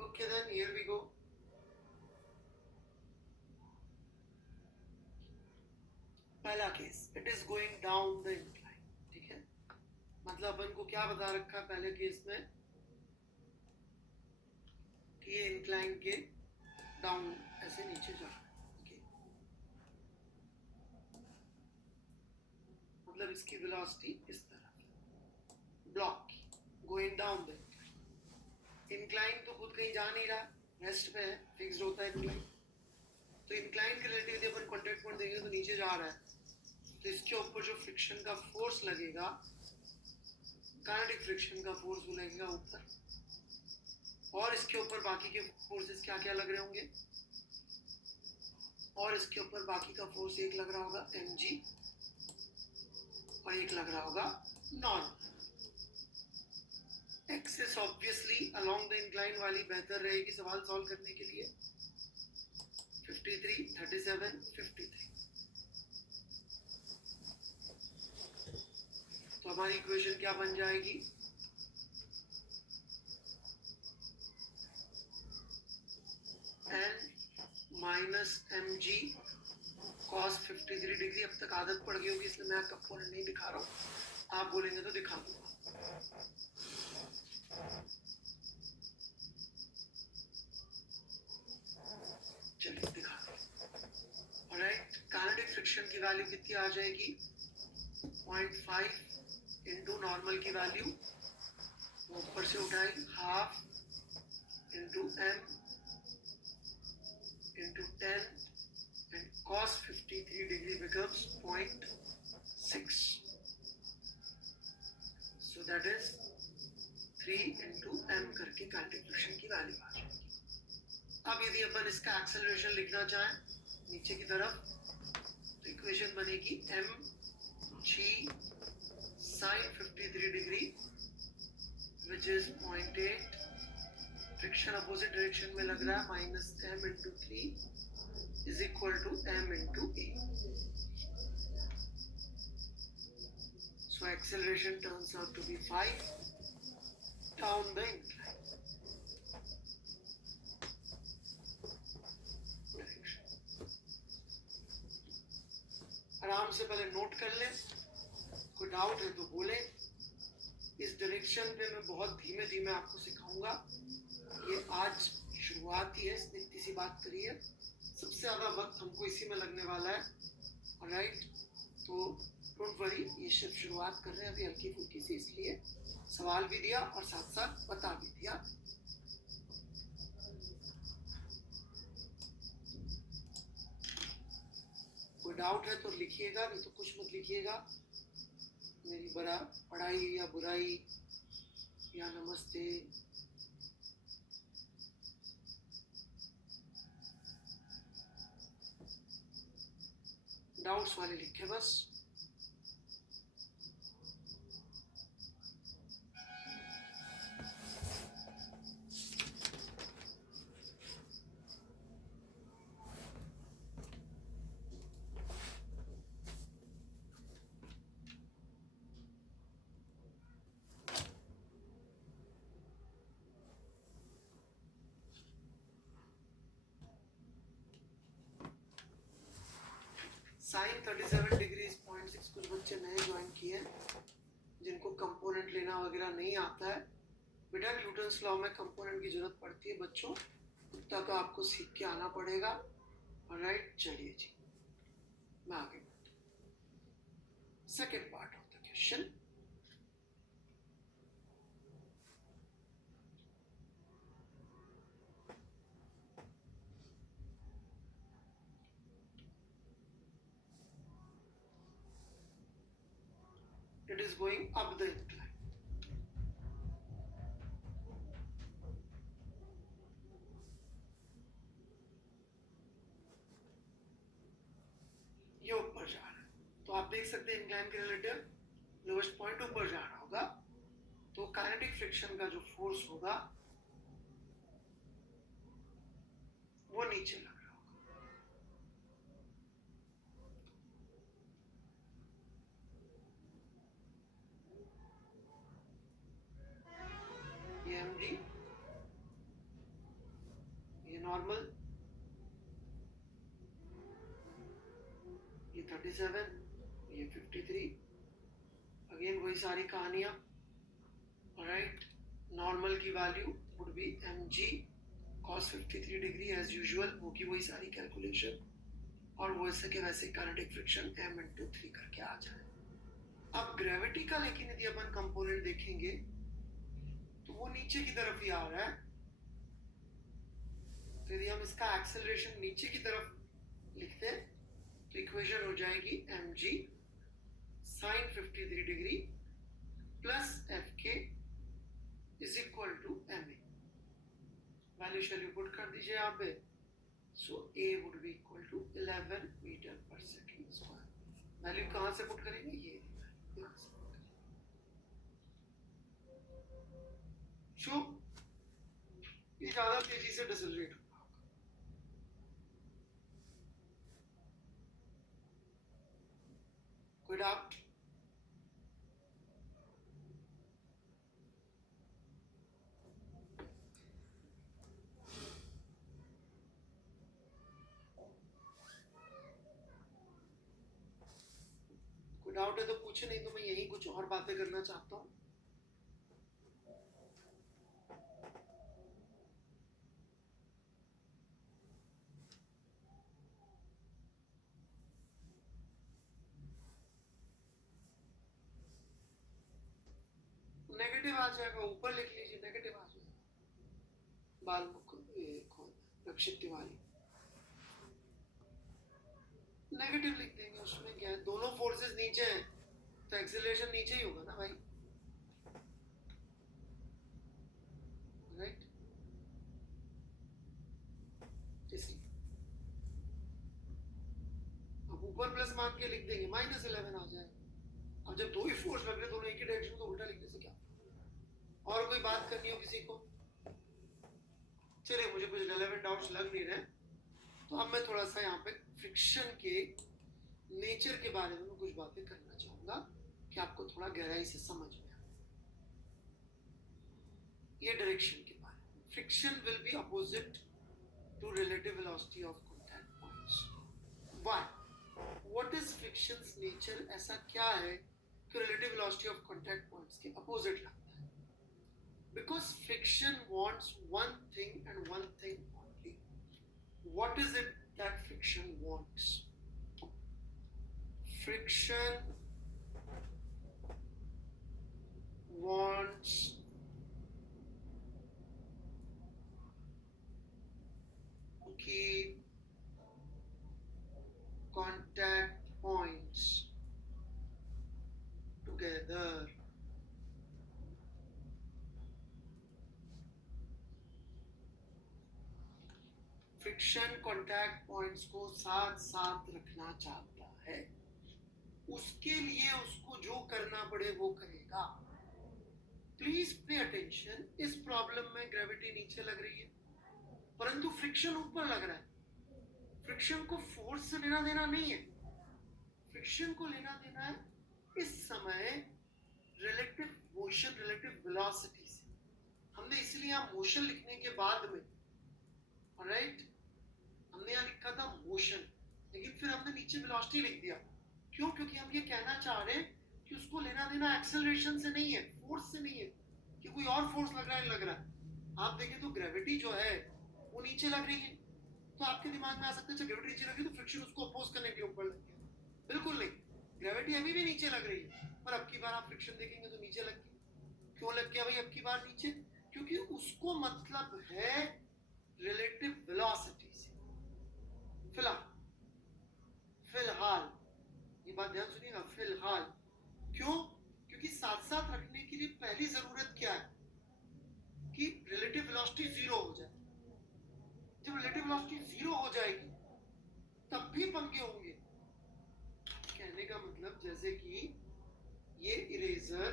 Okay, then here we go. पहला case, it is going down the incline. ठीक है, मतलब अपन को क्या बता रखा है पहले केस में कि ये इंक्लाइन के डाउन ऐसे नीचे जा रहा है। okay? मतलब इसकी वेलोसिटी इस तरह ब्लॉक की गोइंग डाउन द इंक्लाइन। तो खुद कहीं जा नहीं रहा, रेस्ट पे है, फिक्स्ड होता है इंक्लाइन। तो इंक्लाइन की रिलेटिविटी अपन कॉन्टैक्ट पॉइंट देंगे तो नीचे जा रहा है, तो इसके ऊपर जो फ्रिक्शन का फोर्स लगेगा, काइनेटिक फ्रिक्शन का फोर्स वो लगेगा ऊपर, और इसके ऊपर बाकी के फोर्सेस क्या क्या लग रहे होंगे, और इसके ऊपर बाकी का फोर्स एक लग रहा होगा mg और एक लग रहा होगा normal. Axis obviously along the incline वाली बेहतर रहेगी सवाल सॉल्व करने के लिए। 53, 37, 53। तो हमारी इक्वेशन क्या बन जाएगी? n minus mg cos 53 degree. अब तक आदत पड़ गई होगी इसलिए मैं कंपोनेंट नहीं दिखा रहा हूँ, आप बोलेंगे तो दिखा दूंगा। चलिए दिखा दो। ऑलराइट, काइनेटिक फ्रिक्शन की वैल्यू कितनी आ जाएगी? 0.5 इंटू नॉर्मल की वैल्यू ऊपर से उठाएगी, half into m into 10 and cos 53 degree becomes 0.6. So that is 3 into m करके काइनेटिक फ्रिक्शन की वैल्यू आ जाएगी। अब यदि अपन इसका एक्सेलरेशन लिखना चाहें नीचे की तरफ, तो इक्वेशन बनेगी mg sin 53 degree which is 0.8। Friction opposite direction में लग रहा है, minus m into 3 is equal to m into a. So acceleration turns out to be 5 down the incline direction. आराम से पहले नोट कर लें, कोई डाउट है तो बोले। इस डायरेक्शन पे मैं बहुत धीमे धीमे आपको सिखाऊंगा, ये आज शुरुआत ही है, इसने इतनी सी बात करी है, सबसे ज़्यादा वक्त हमको इसी में लगने वाला है। ऑलराइट, तो डोंट वरी, ये सिर्फ शुरुआत कर रहे हैं अभी हल्की फुल्की सी, इसलिए सवाल भी दिया और साथ साथ बता भी दिया। कोई डाउट है तो लिखिएगा, नहीं तो कुछ मत लिखिएगा। मेरी बड़ा पढ़ाई या बुराई या नमस्ते। डाउट्स वाले लिखे बस। साइन 37 डिग्री 0.6 कुछ बच्चे नए ज्वाइन किए हैं जिनको कंपोनेंट लेना वगैरह नहीं आता है, बेटा न्यूटन्स लॉ में कंपोनेंट की जरूरत पड़ती है बच्चों, उतना तो आपको सीख के आना पड़ेगा। ऑलराइट, चलिए जी मैं आगे second part of the question. It is going up the incline. ये ऊपर जा रहा है, तो आप देख सकते हैं इंक्लाइन के रिलेटिव लोवेस्ट पॉइंट ऊपर जा रहा होगा, तो काइनेटिक फ्रिक्शन का जो फोर्स होगा वो नीचे लग रहा होगा। ये mg, ये नॉर्मल, ये 37, ये 53, अगेन वही सारी कहानियां। ऑलराइट, नॉर्मल की value would be mg cos 53 degree as usual, वो की वही सारी कैलकुलेशन, और वैसे के वैसे काइनेटिक फ्रिक्शन m into 3 करके आ जाए। अब ग्रेविटी का लेकिन यदि अपन कंपोनेंट देखेंगे तो वो नीचे की तरफ ही आ रहा है, तो यदि हम इसका एक्सेलरेशन नीचे की तरफ लिखते हैं तो इक्वेशन हो जाएगी mg sin 53 degree plus fk is equal to ma। Value शैल्यू पुट कर दीजिए यहाँ पे, so a would be equal to 11 meter per second square. Value कहाँ से पुट करेंगे, ये यहाँ से पुट करेंगे। सो ये ज्यादा तेजी से डिसलरेट होगा। कोई डाउट? कोई डाउट है तो पूछे, नहीं तो मैं यही कुछ और बातें करना चाहता हूँ। नेगेटिव आ जाएगा, ऊपर लिख लीजिए, नेगेटिव आ जाएगा। बाल रक्षित तिवारी नेगेटिव लिख देंगे, उसमें क्या है, दोनों फोर्सेस नीचे हैं तो एक्सीलरेशन नीचे ही होगा ना भाई, राइट? इसलिए अब ऊपर प्लस मान के लिख देंगे, -11 आ जाएगा। अब जब दो ही फोर्स लग रहे दोनों एक ही डायरेक्शन, तो उल्टा लिखने से क्या? और कोई बात करनी हो किसी को? चलिए, मुझे कुछ रेलेवेंट डाउट्स लग नहीं रहे, तो अब मैं थोड़ा सा यहाँ पे फ्रिक्शन के नेचर के बारे में कुछ बातें करना चाहूंगा कि आपको थोड़ा गहराई से समझ में आए। ये डायरेक्शन के बारे में, friction will be opposite to relative velocity of contact points. Why? What is friction's nature? ऐसा क्या है कि relative velocity of contact points के अपोजिट लगता है? Because friction wants one thing and one thing only. What is it that friction wants? Friction wants to keep contact points together. Friction contact points को साथ साथ रखना चाहता है, उसके लिए उसको जो करना पड़े वो करेगा। प्लीज पे अटेंशन, इस प्रॉब्लम में ग्रेविटी नीचे लग रही है परंतु फ्रिक्शन ऊपर लग रहा है। फ्रिक्शन को फोर्स से लेना देना नहीं है, फ्रिक्शन को लेना देना है इस समय रिलेटिव मोशन, रिलेटिव वेलोसिटी से। हमने इसलिए यहाँ मोशन लिखने के बाद में, राइट, हमने यहाँ लिखा था मोशन, लेकिन फिर हमने नीचे वेलोसिटी लिख दिया। क्यों? क्योंकि हम ये कहना चाह रहे हैं कि उसको लेना देना एक्सेलरेशन से नहीं है, फोर्स से नहीं है, कि कोई और फोर्स लग रहा है, लग रहा है। आप देखें तो ग्रेविटी जो है वो नीचे लग रही है, तो आपके दिमाग में आ सकता है अच्छा ग्रेविटी नीचे लगी तो फ्रिक्शन उसको अपोज करने के लिए ऊपर लग गया। बिल्कुल नहीं, ग्रेविटी अभी भी नीचे लग रही है, पर अब की बार आप फ्रिक्शन देखेंगे तो नीचे लग गई। क्यों लग गया भाई अब की बार नीचे? क्योंकि उसको मतलब है रिलेटिव वेलोसिटी से। फिलहाल ये बात ध्यान सुनिएगा, फिलहाल। क्यों? क्योंकि साथ साथ रखने के लिए पहली जरूरत क्या है कि रिलेटिव वेलोसिटी जीरो हो जाए। जब रिलेटिव वेलोसिटी जीरो हो जाएगी तब भी पंखे होंगे। कहने का मतलब जैसे कि ये इरेजर,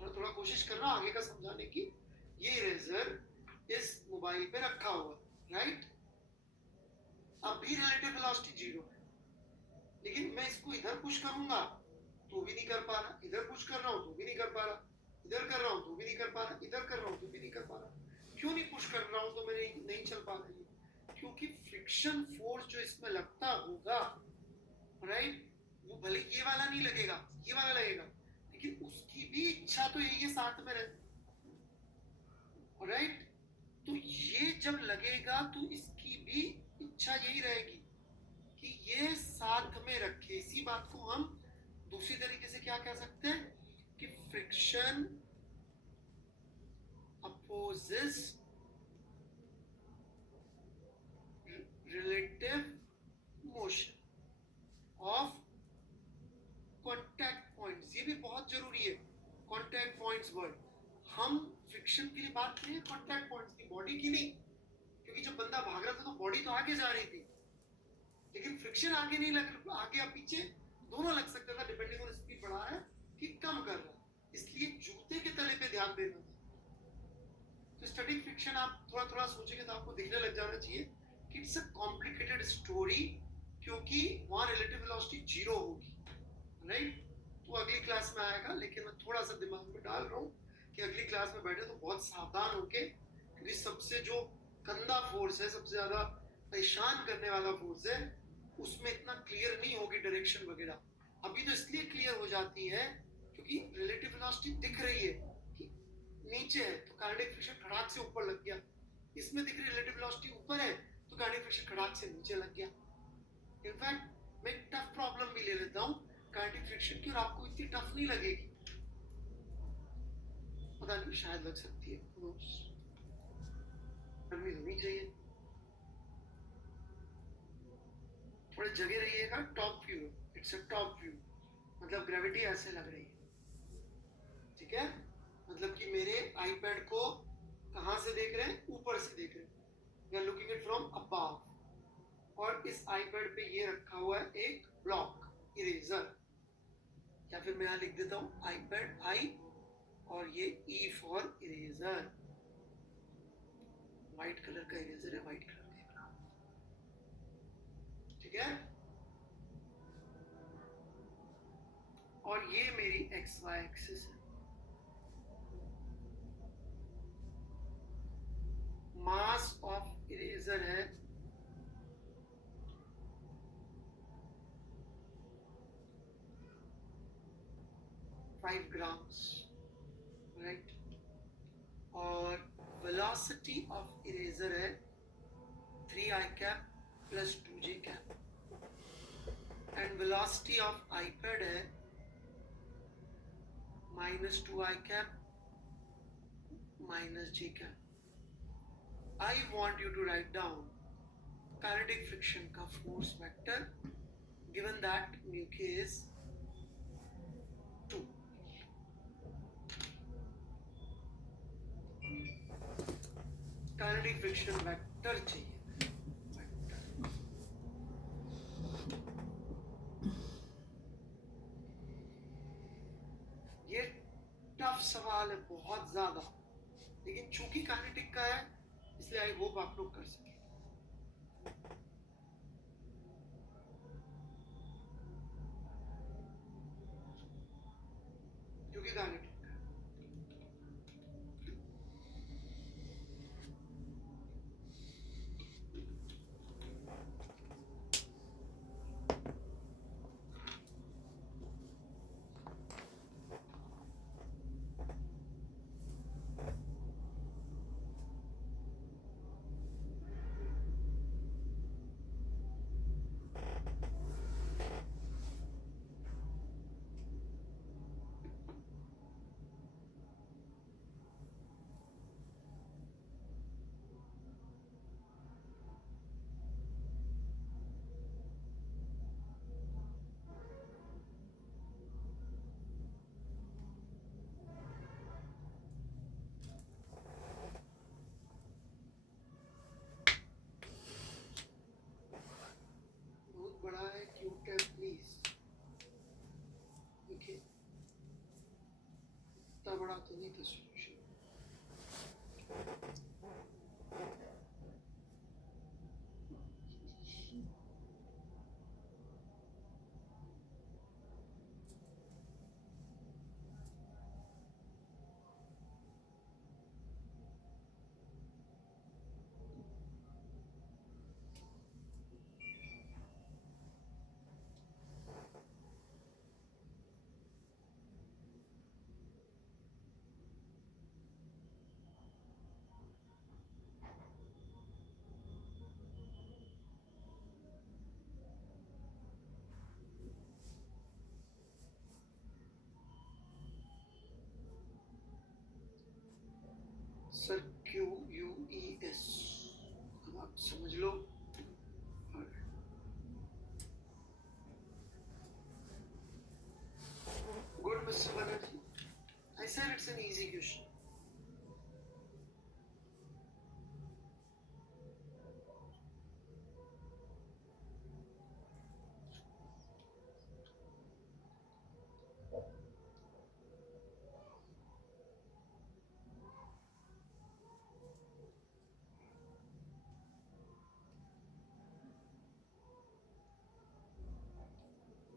थोड़ा थोड़ा कोशिश कर रहा हूं आगे का समझाने की। ये इरेजर इस मोबाइल पे रखा हुआ, राइट? अब भी रिलेटिव वेलोसिटी जीरो है, लेकिन मैं इसको इधर पुश करूंगा तो भी नहीं कर पा रहा, इधर पुश कर रहा हूं तो भी नहीं कर पा रहा, इधर कर रहा हूं तो भी नहीं कर पा रहा, इधर कर रहा हूं तो भी नहीं कर पा रहा। क्यों नहीं पुश कर रहा हूं तो मेरे नहीं चल पा रही? क्योंकि फ्रिक्शन फोर्स जो इसमें लगता होगा, राइट, वो भले ये वाला नहीं लगेगा, ये वाला लगेगा, लेकिन उसकी भी इच्छा तो यही है साथ में रहे, राइट? तो ये जब लगेगा तो इसकी भी इच्छा यही रहेगी कि ये साथ में रखे। इसी बात को हम दूसरी तरीके से क्या कह सकते हैं कि friction opposes relative motion of contact points. ये भी बहुत जरूरी है, कॉन्टैक्ट पॉइंट्स वर्ड। हम फ्रिक्शन के लिए बात करें कॉन्टैक्ट पॉइंट्स की, बॉडी की नहीं, क्योंकि जब बंदा भाग रहा था तो बॉडी तो आगे जा रही थी, लेकिन फ्रिक्शन आगे नहीं लग, आगे या पीछे दोनों लग सकता था डिपेंडिंग ऑन स्पीड बढ़ा है कि कम कर रहा है। इसलिए जूते के तले पे ध्यान देना था। तो स्टैटिक फ्रिक्शन आप थोड़ा थोड़ा सोचेंगे तो आपको दिखने लग जाना चाहिए कि इट्स अ कॉम्प्लिकेटेड स्टोरी, क्योंकि वहां रिलेटिव वेलोसिटी जीरो होगी, राइट? तो अगली क्लास में आएगा, लेकिन मैं थोड़ा सा दिमाग में डाल रहा हूँ कि अगली क्लास में बैठे तो बहुत सावधान होके, क्योंकि सबसे जो गंदा फोर्स है, सबसे ज्यादा परेशान करने वाला फोर्स है, उसमें इतना क्लियर नहीं होगी डायरेक्शन वगैरह। अभी तो इसलिए क्लियर हो जाती है क्योंकि रिलेटिव वेलोसिटी दिख रही है कि नीचे है तो काइनेटिक फ्रिक्शन खड़ाक से ऊपर लग गया। इसमें दिख रही रिलेटिव वेलोसिटी ऊपर है तो काइनेटिक फ्रिक्शन खड़ाक से नीचे लग गया। इनफैक्ट मैं एक टफ प्रॉब्लम भी ले लेता हूँ काइनेटिक फ्रिक्शन की, और आपको इतनी टफ नहीं लगेगी, पता नहीं शायद लग सकती है, लगनी होनी चाहिए। थोड़े जगह रहिएगा। Top view, it's a top view, मतलब ग्रेविटी ऐसे लग रही है, ठीक है? मतलब कि मेरे आईपैड को कहां से देख रहे हैं? ऊपर से देख रहे हैं, we are looking it from above. और इस आईपैड पे ये रखा हुआ है एक ब्लॉक इरेजर, या फिर मैं यहां लिख देता हूं आईपैड आई, और ये E for eraser. White colour का इरेजर है, व्हाइट कलर देख रहा हूं, ठीक है? और ये मेरी एक्स वाई एक्सिस है। मास ऑफ इरेजर है 5 grams, राइट? और वेलोसिटी ऑफ इरेजर है 3i cap plus 2j cap, and velocity of iPad है -2i cap -j cap. I want you to write down kinetic friction का force vector, given that mu k is 2. kinetic friction vector चाहिए, vector. ये tough सवाल है बहुत ज्यादा, लेकिन चूंकि काइनेटिक का है इसलिए आई होप आप लोग कर सके। क्योंकि काइनेटिक तो नहीं था सॉल्यूशन। सर QUES अब आप समझ लो। Good mister Banerjee, I said it's an easy question.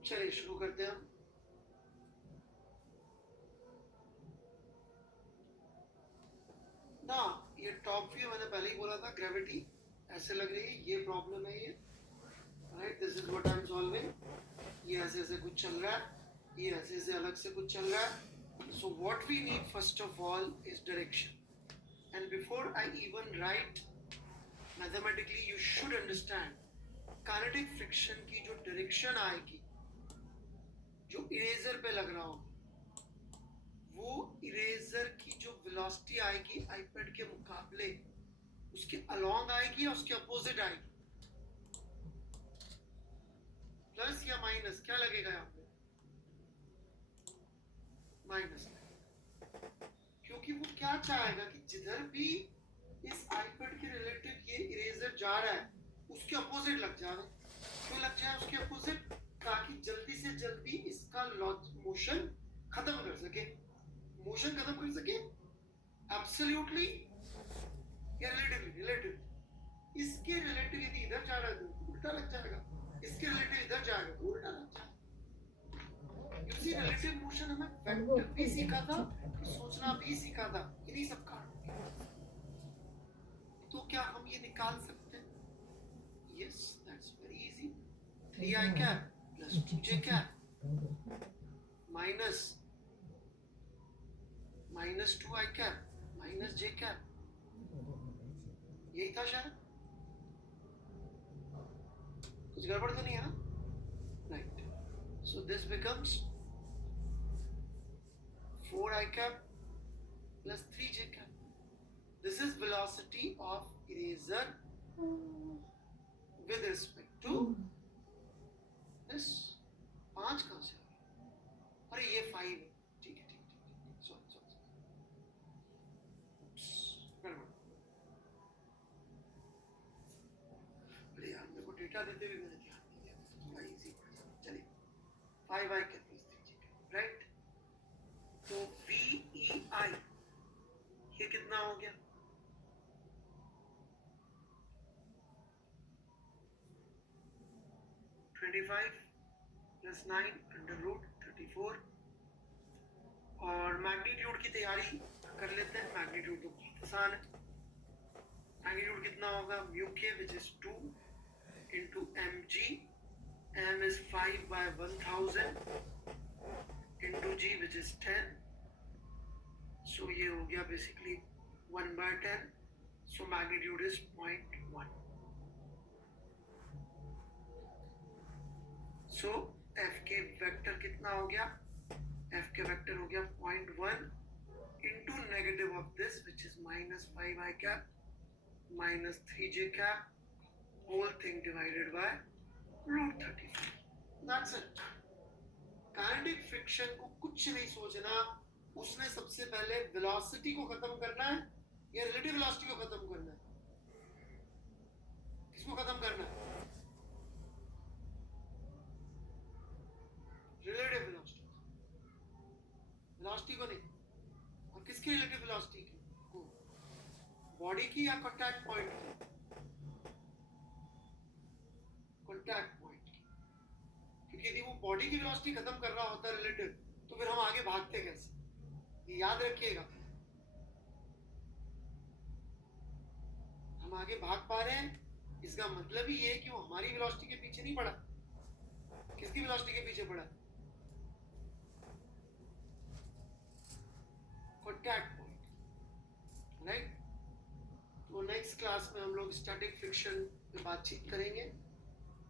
चलिए शुरू करते हैं हम। ना ये टॉप व्यू मैंने पहले ही बोला था, ग्रेविटी ऐसे लग रही है, ये प्रॉब्लम है ये, right, this is what I am solving. ये ऐसे ऐसे कुछ चल रहा है, ये ऐसे ऐसे अलग से कुछ चल रहा है। So what we need first of all is direction, and before I even write mathematically you should understand kinetic friction की जो डायरेक्शन आएगी, जो इरेजर पे लग रहा हो, वो इरेजर की जो वेलोसिटी आएगी आईपैड के मुकाबले उसके अलोंग आएगी या उसके अपोजिट आएगी, प्लस या माइनस, क्या लगेगा यहाँ पे? माइनस, क्योंकि वो क्या चाहेगा कि जिधर भी इस आईपैड के रिलेटिव ये इरेजर जा रहा है उसके अपोजिट लग जाए। क्यों लग जाए उसके अपोजिट? ताकि जल्दी से जल्दी इसका मोशन खत्म कर सके। मोशन खत्म कर सके एब्सोल्युटली या रिलेटिवली? रिलेटिव। इसके रिलेटिव यदि इधर जा रहा है तो उल्टा लग जाएगा, इसके रिलेटिव इधर जाएगा तो उल्टा लग जाएगा। इसी रिलेटिव मोशन हमें वेक्टर भी सीखा था, सोचना भी सीखा था, इन्हीं सब कारण। तो क्या हम ये निकाल सकते हैं? Yes, that's very easy. 3i cap plus 2j cap minus 2i cap minus j cap, यही था शायद। कुछ गड़बड़ तो नहीं है ना? Right, so this becomes 4i cap plus 3j cap. This is velocity of eraser with respect to this। 5 कहाँ से आ गया? अरे ये 5 है, ठीक है ठीक है, सॉरी गड़बड़। अरे यार मेरे को डेटा देते हुए मैंने ध्यान नहीं दिया, थोड़ा इजी पड़ जाता। चलिए 5i के प्लस 3j, राइट। तो VEI ये कितना हो गया? 25 प्लस 9 अंडर रूट 34। और मैग्नीट्यूड की तैयारी कर लेते हैं। मैग्नीट्यूड तो बहुत आसान है। मैग्नीट्यूड कितना होगा? म्यू के which is 2 into mg, m is 5/1000 into g which is 10। So ये हो गया basically 1/10। So magnitude is 0.1। So f के वेक्टर कितना हो गया? f के वेक्टर हो गया 0.1 into negative of this which is minus 5i cap minus 3j cap whole thing divided by root 34। That's it. Kinetic friction को कुछ नहीं सोचना, उसने सबसे पहले वेलोसिटी को खत्म करना है या रिलेटिव वेलोसिटी को खत्म करना है? किसको खत्म करना है? रिलेटिव वेलोसिटी, वेलोसिटी को नहीं। और बॉडी की या कॉन्टैक्ट पॉइंट की? कॉन्टैक्ट पॉइंट की, क्योंकि यदि वो बॉडी की वेलोसिटी खत्म कर रहा होता रिलेटिव, तो फिर हम आगे भागते कैसे? ये याद रखिएगा। हम आगे भाग पा रहे हैं, इसका मतलब ही ये कि वो हमारी वेलोसिटी के पीछे नहीं पड़ा। किसकी वेलोसिटी के पीछे पड़ा? Contact point, right? तो नेक्स्ट क्लास में हम लोग स्टैटिक फ्रिक्शन पे बातचीत करेंगे।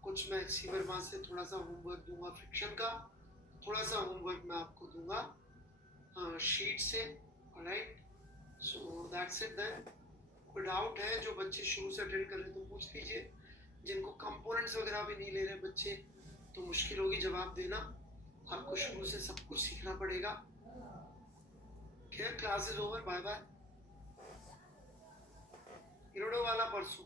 कुछ मैं सी वर्मा से थोड़ा सा होमवर्क दूंगा फ्रिक्शन का, थोड़ा सा होमवर्क मैं आपको दूंगा शीट से, right? So that's it then. कोई डाउट है जो बच्चे शुरू से अटेंड कर रहे हैं तो पूछ लीजिए। जिनको कंपोनेंट्स वगैरह भी नहीं ले रहे बच्चे तो मुश्किल होगी जवाब देना, आपको शुरू से सब कुछ सीखना पड़ेगा। Class is over, bye bye. Irodov वाला परसों।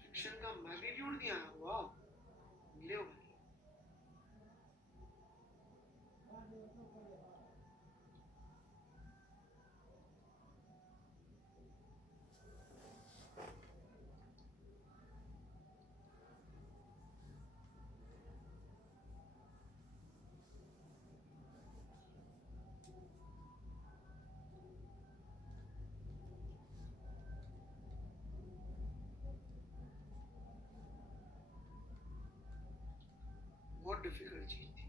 फ्रिक्शन का मैग्नीट्यूड दिया है, वाह, मिले हो। बहुत डिफिकल्ट चीज थी।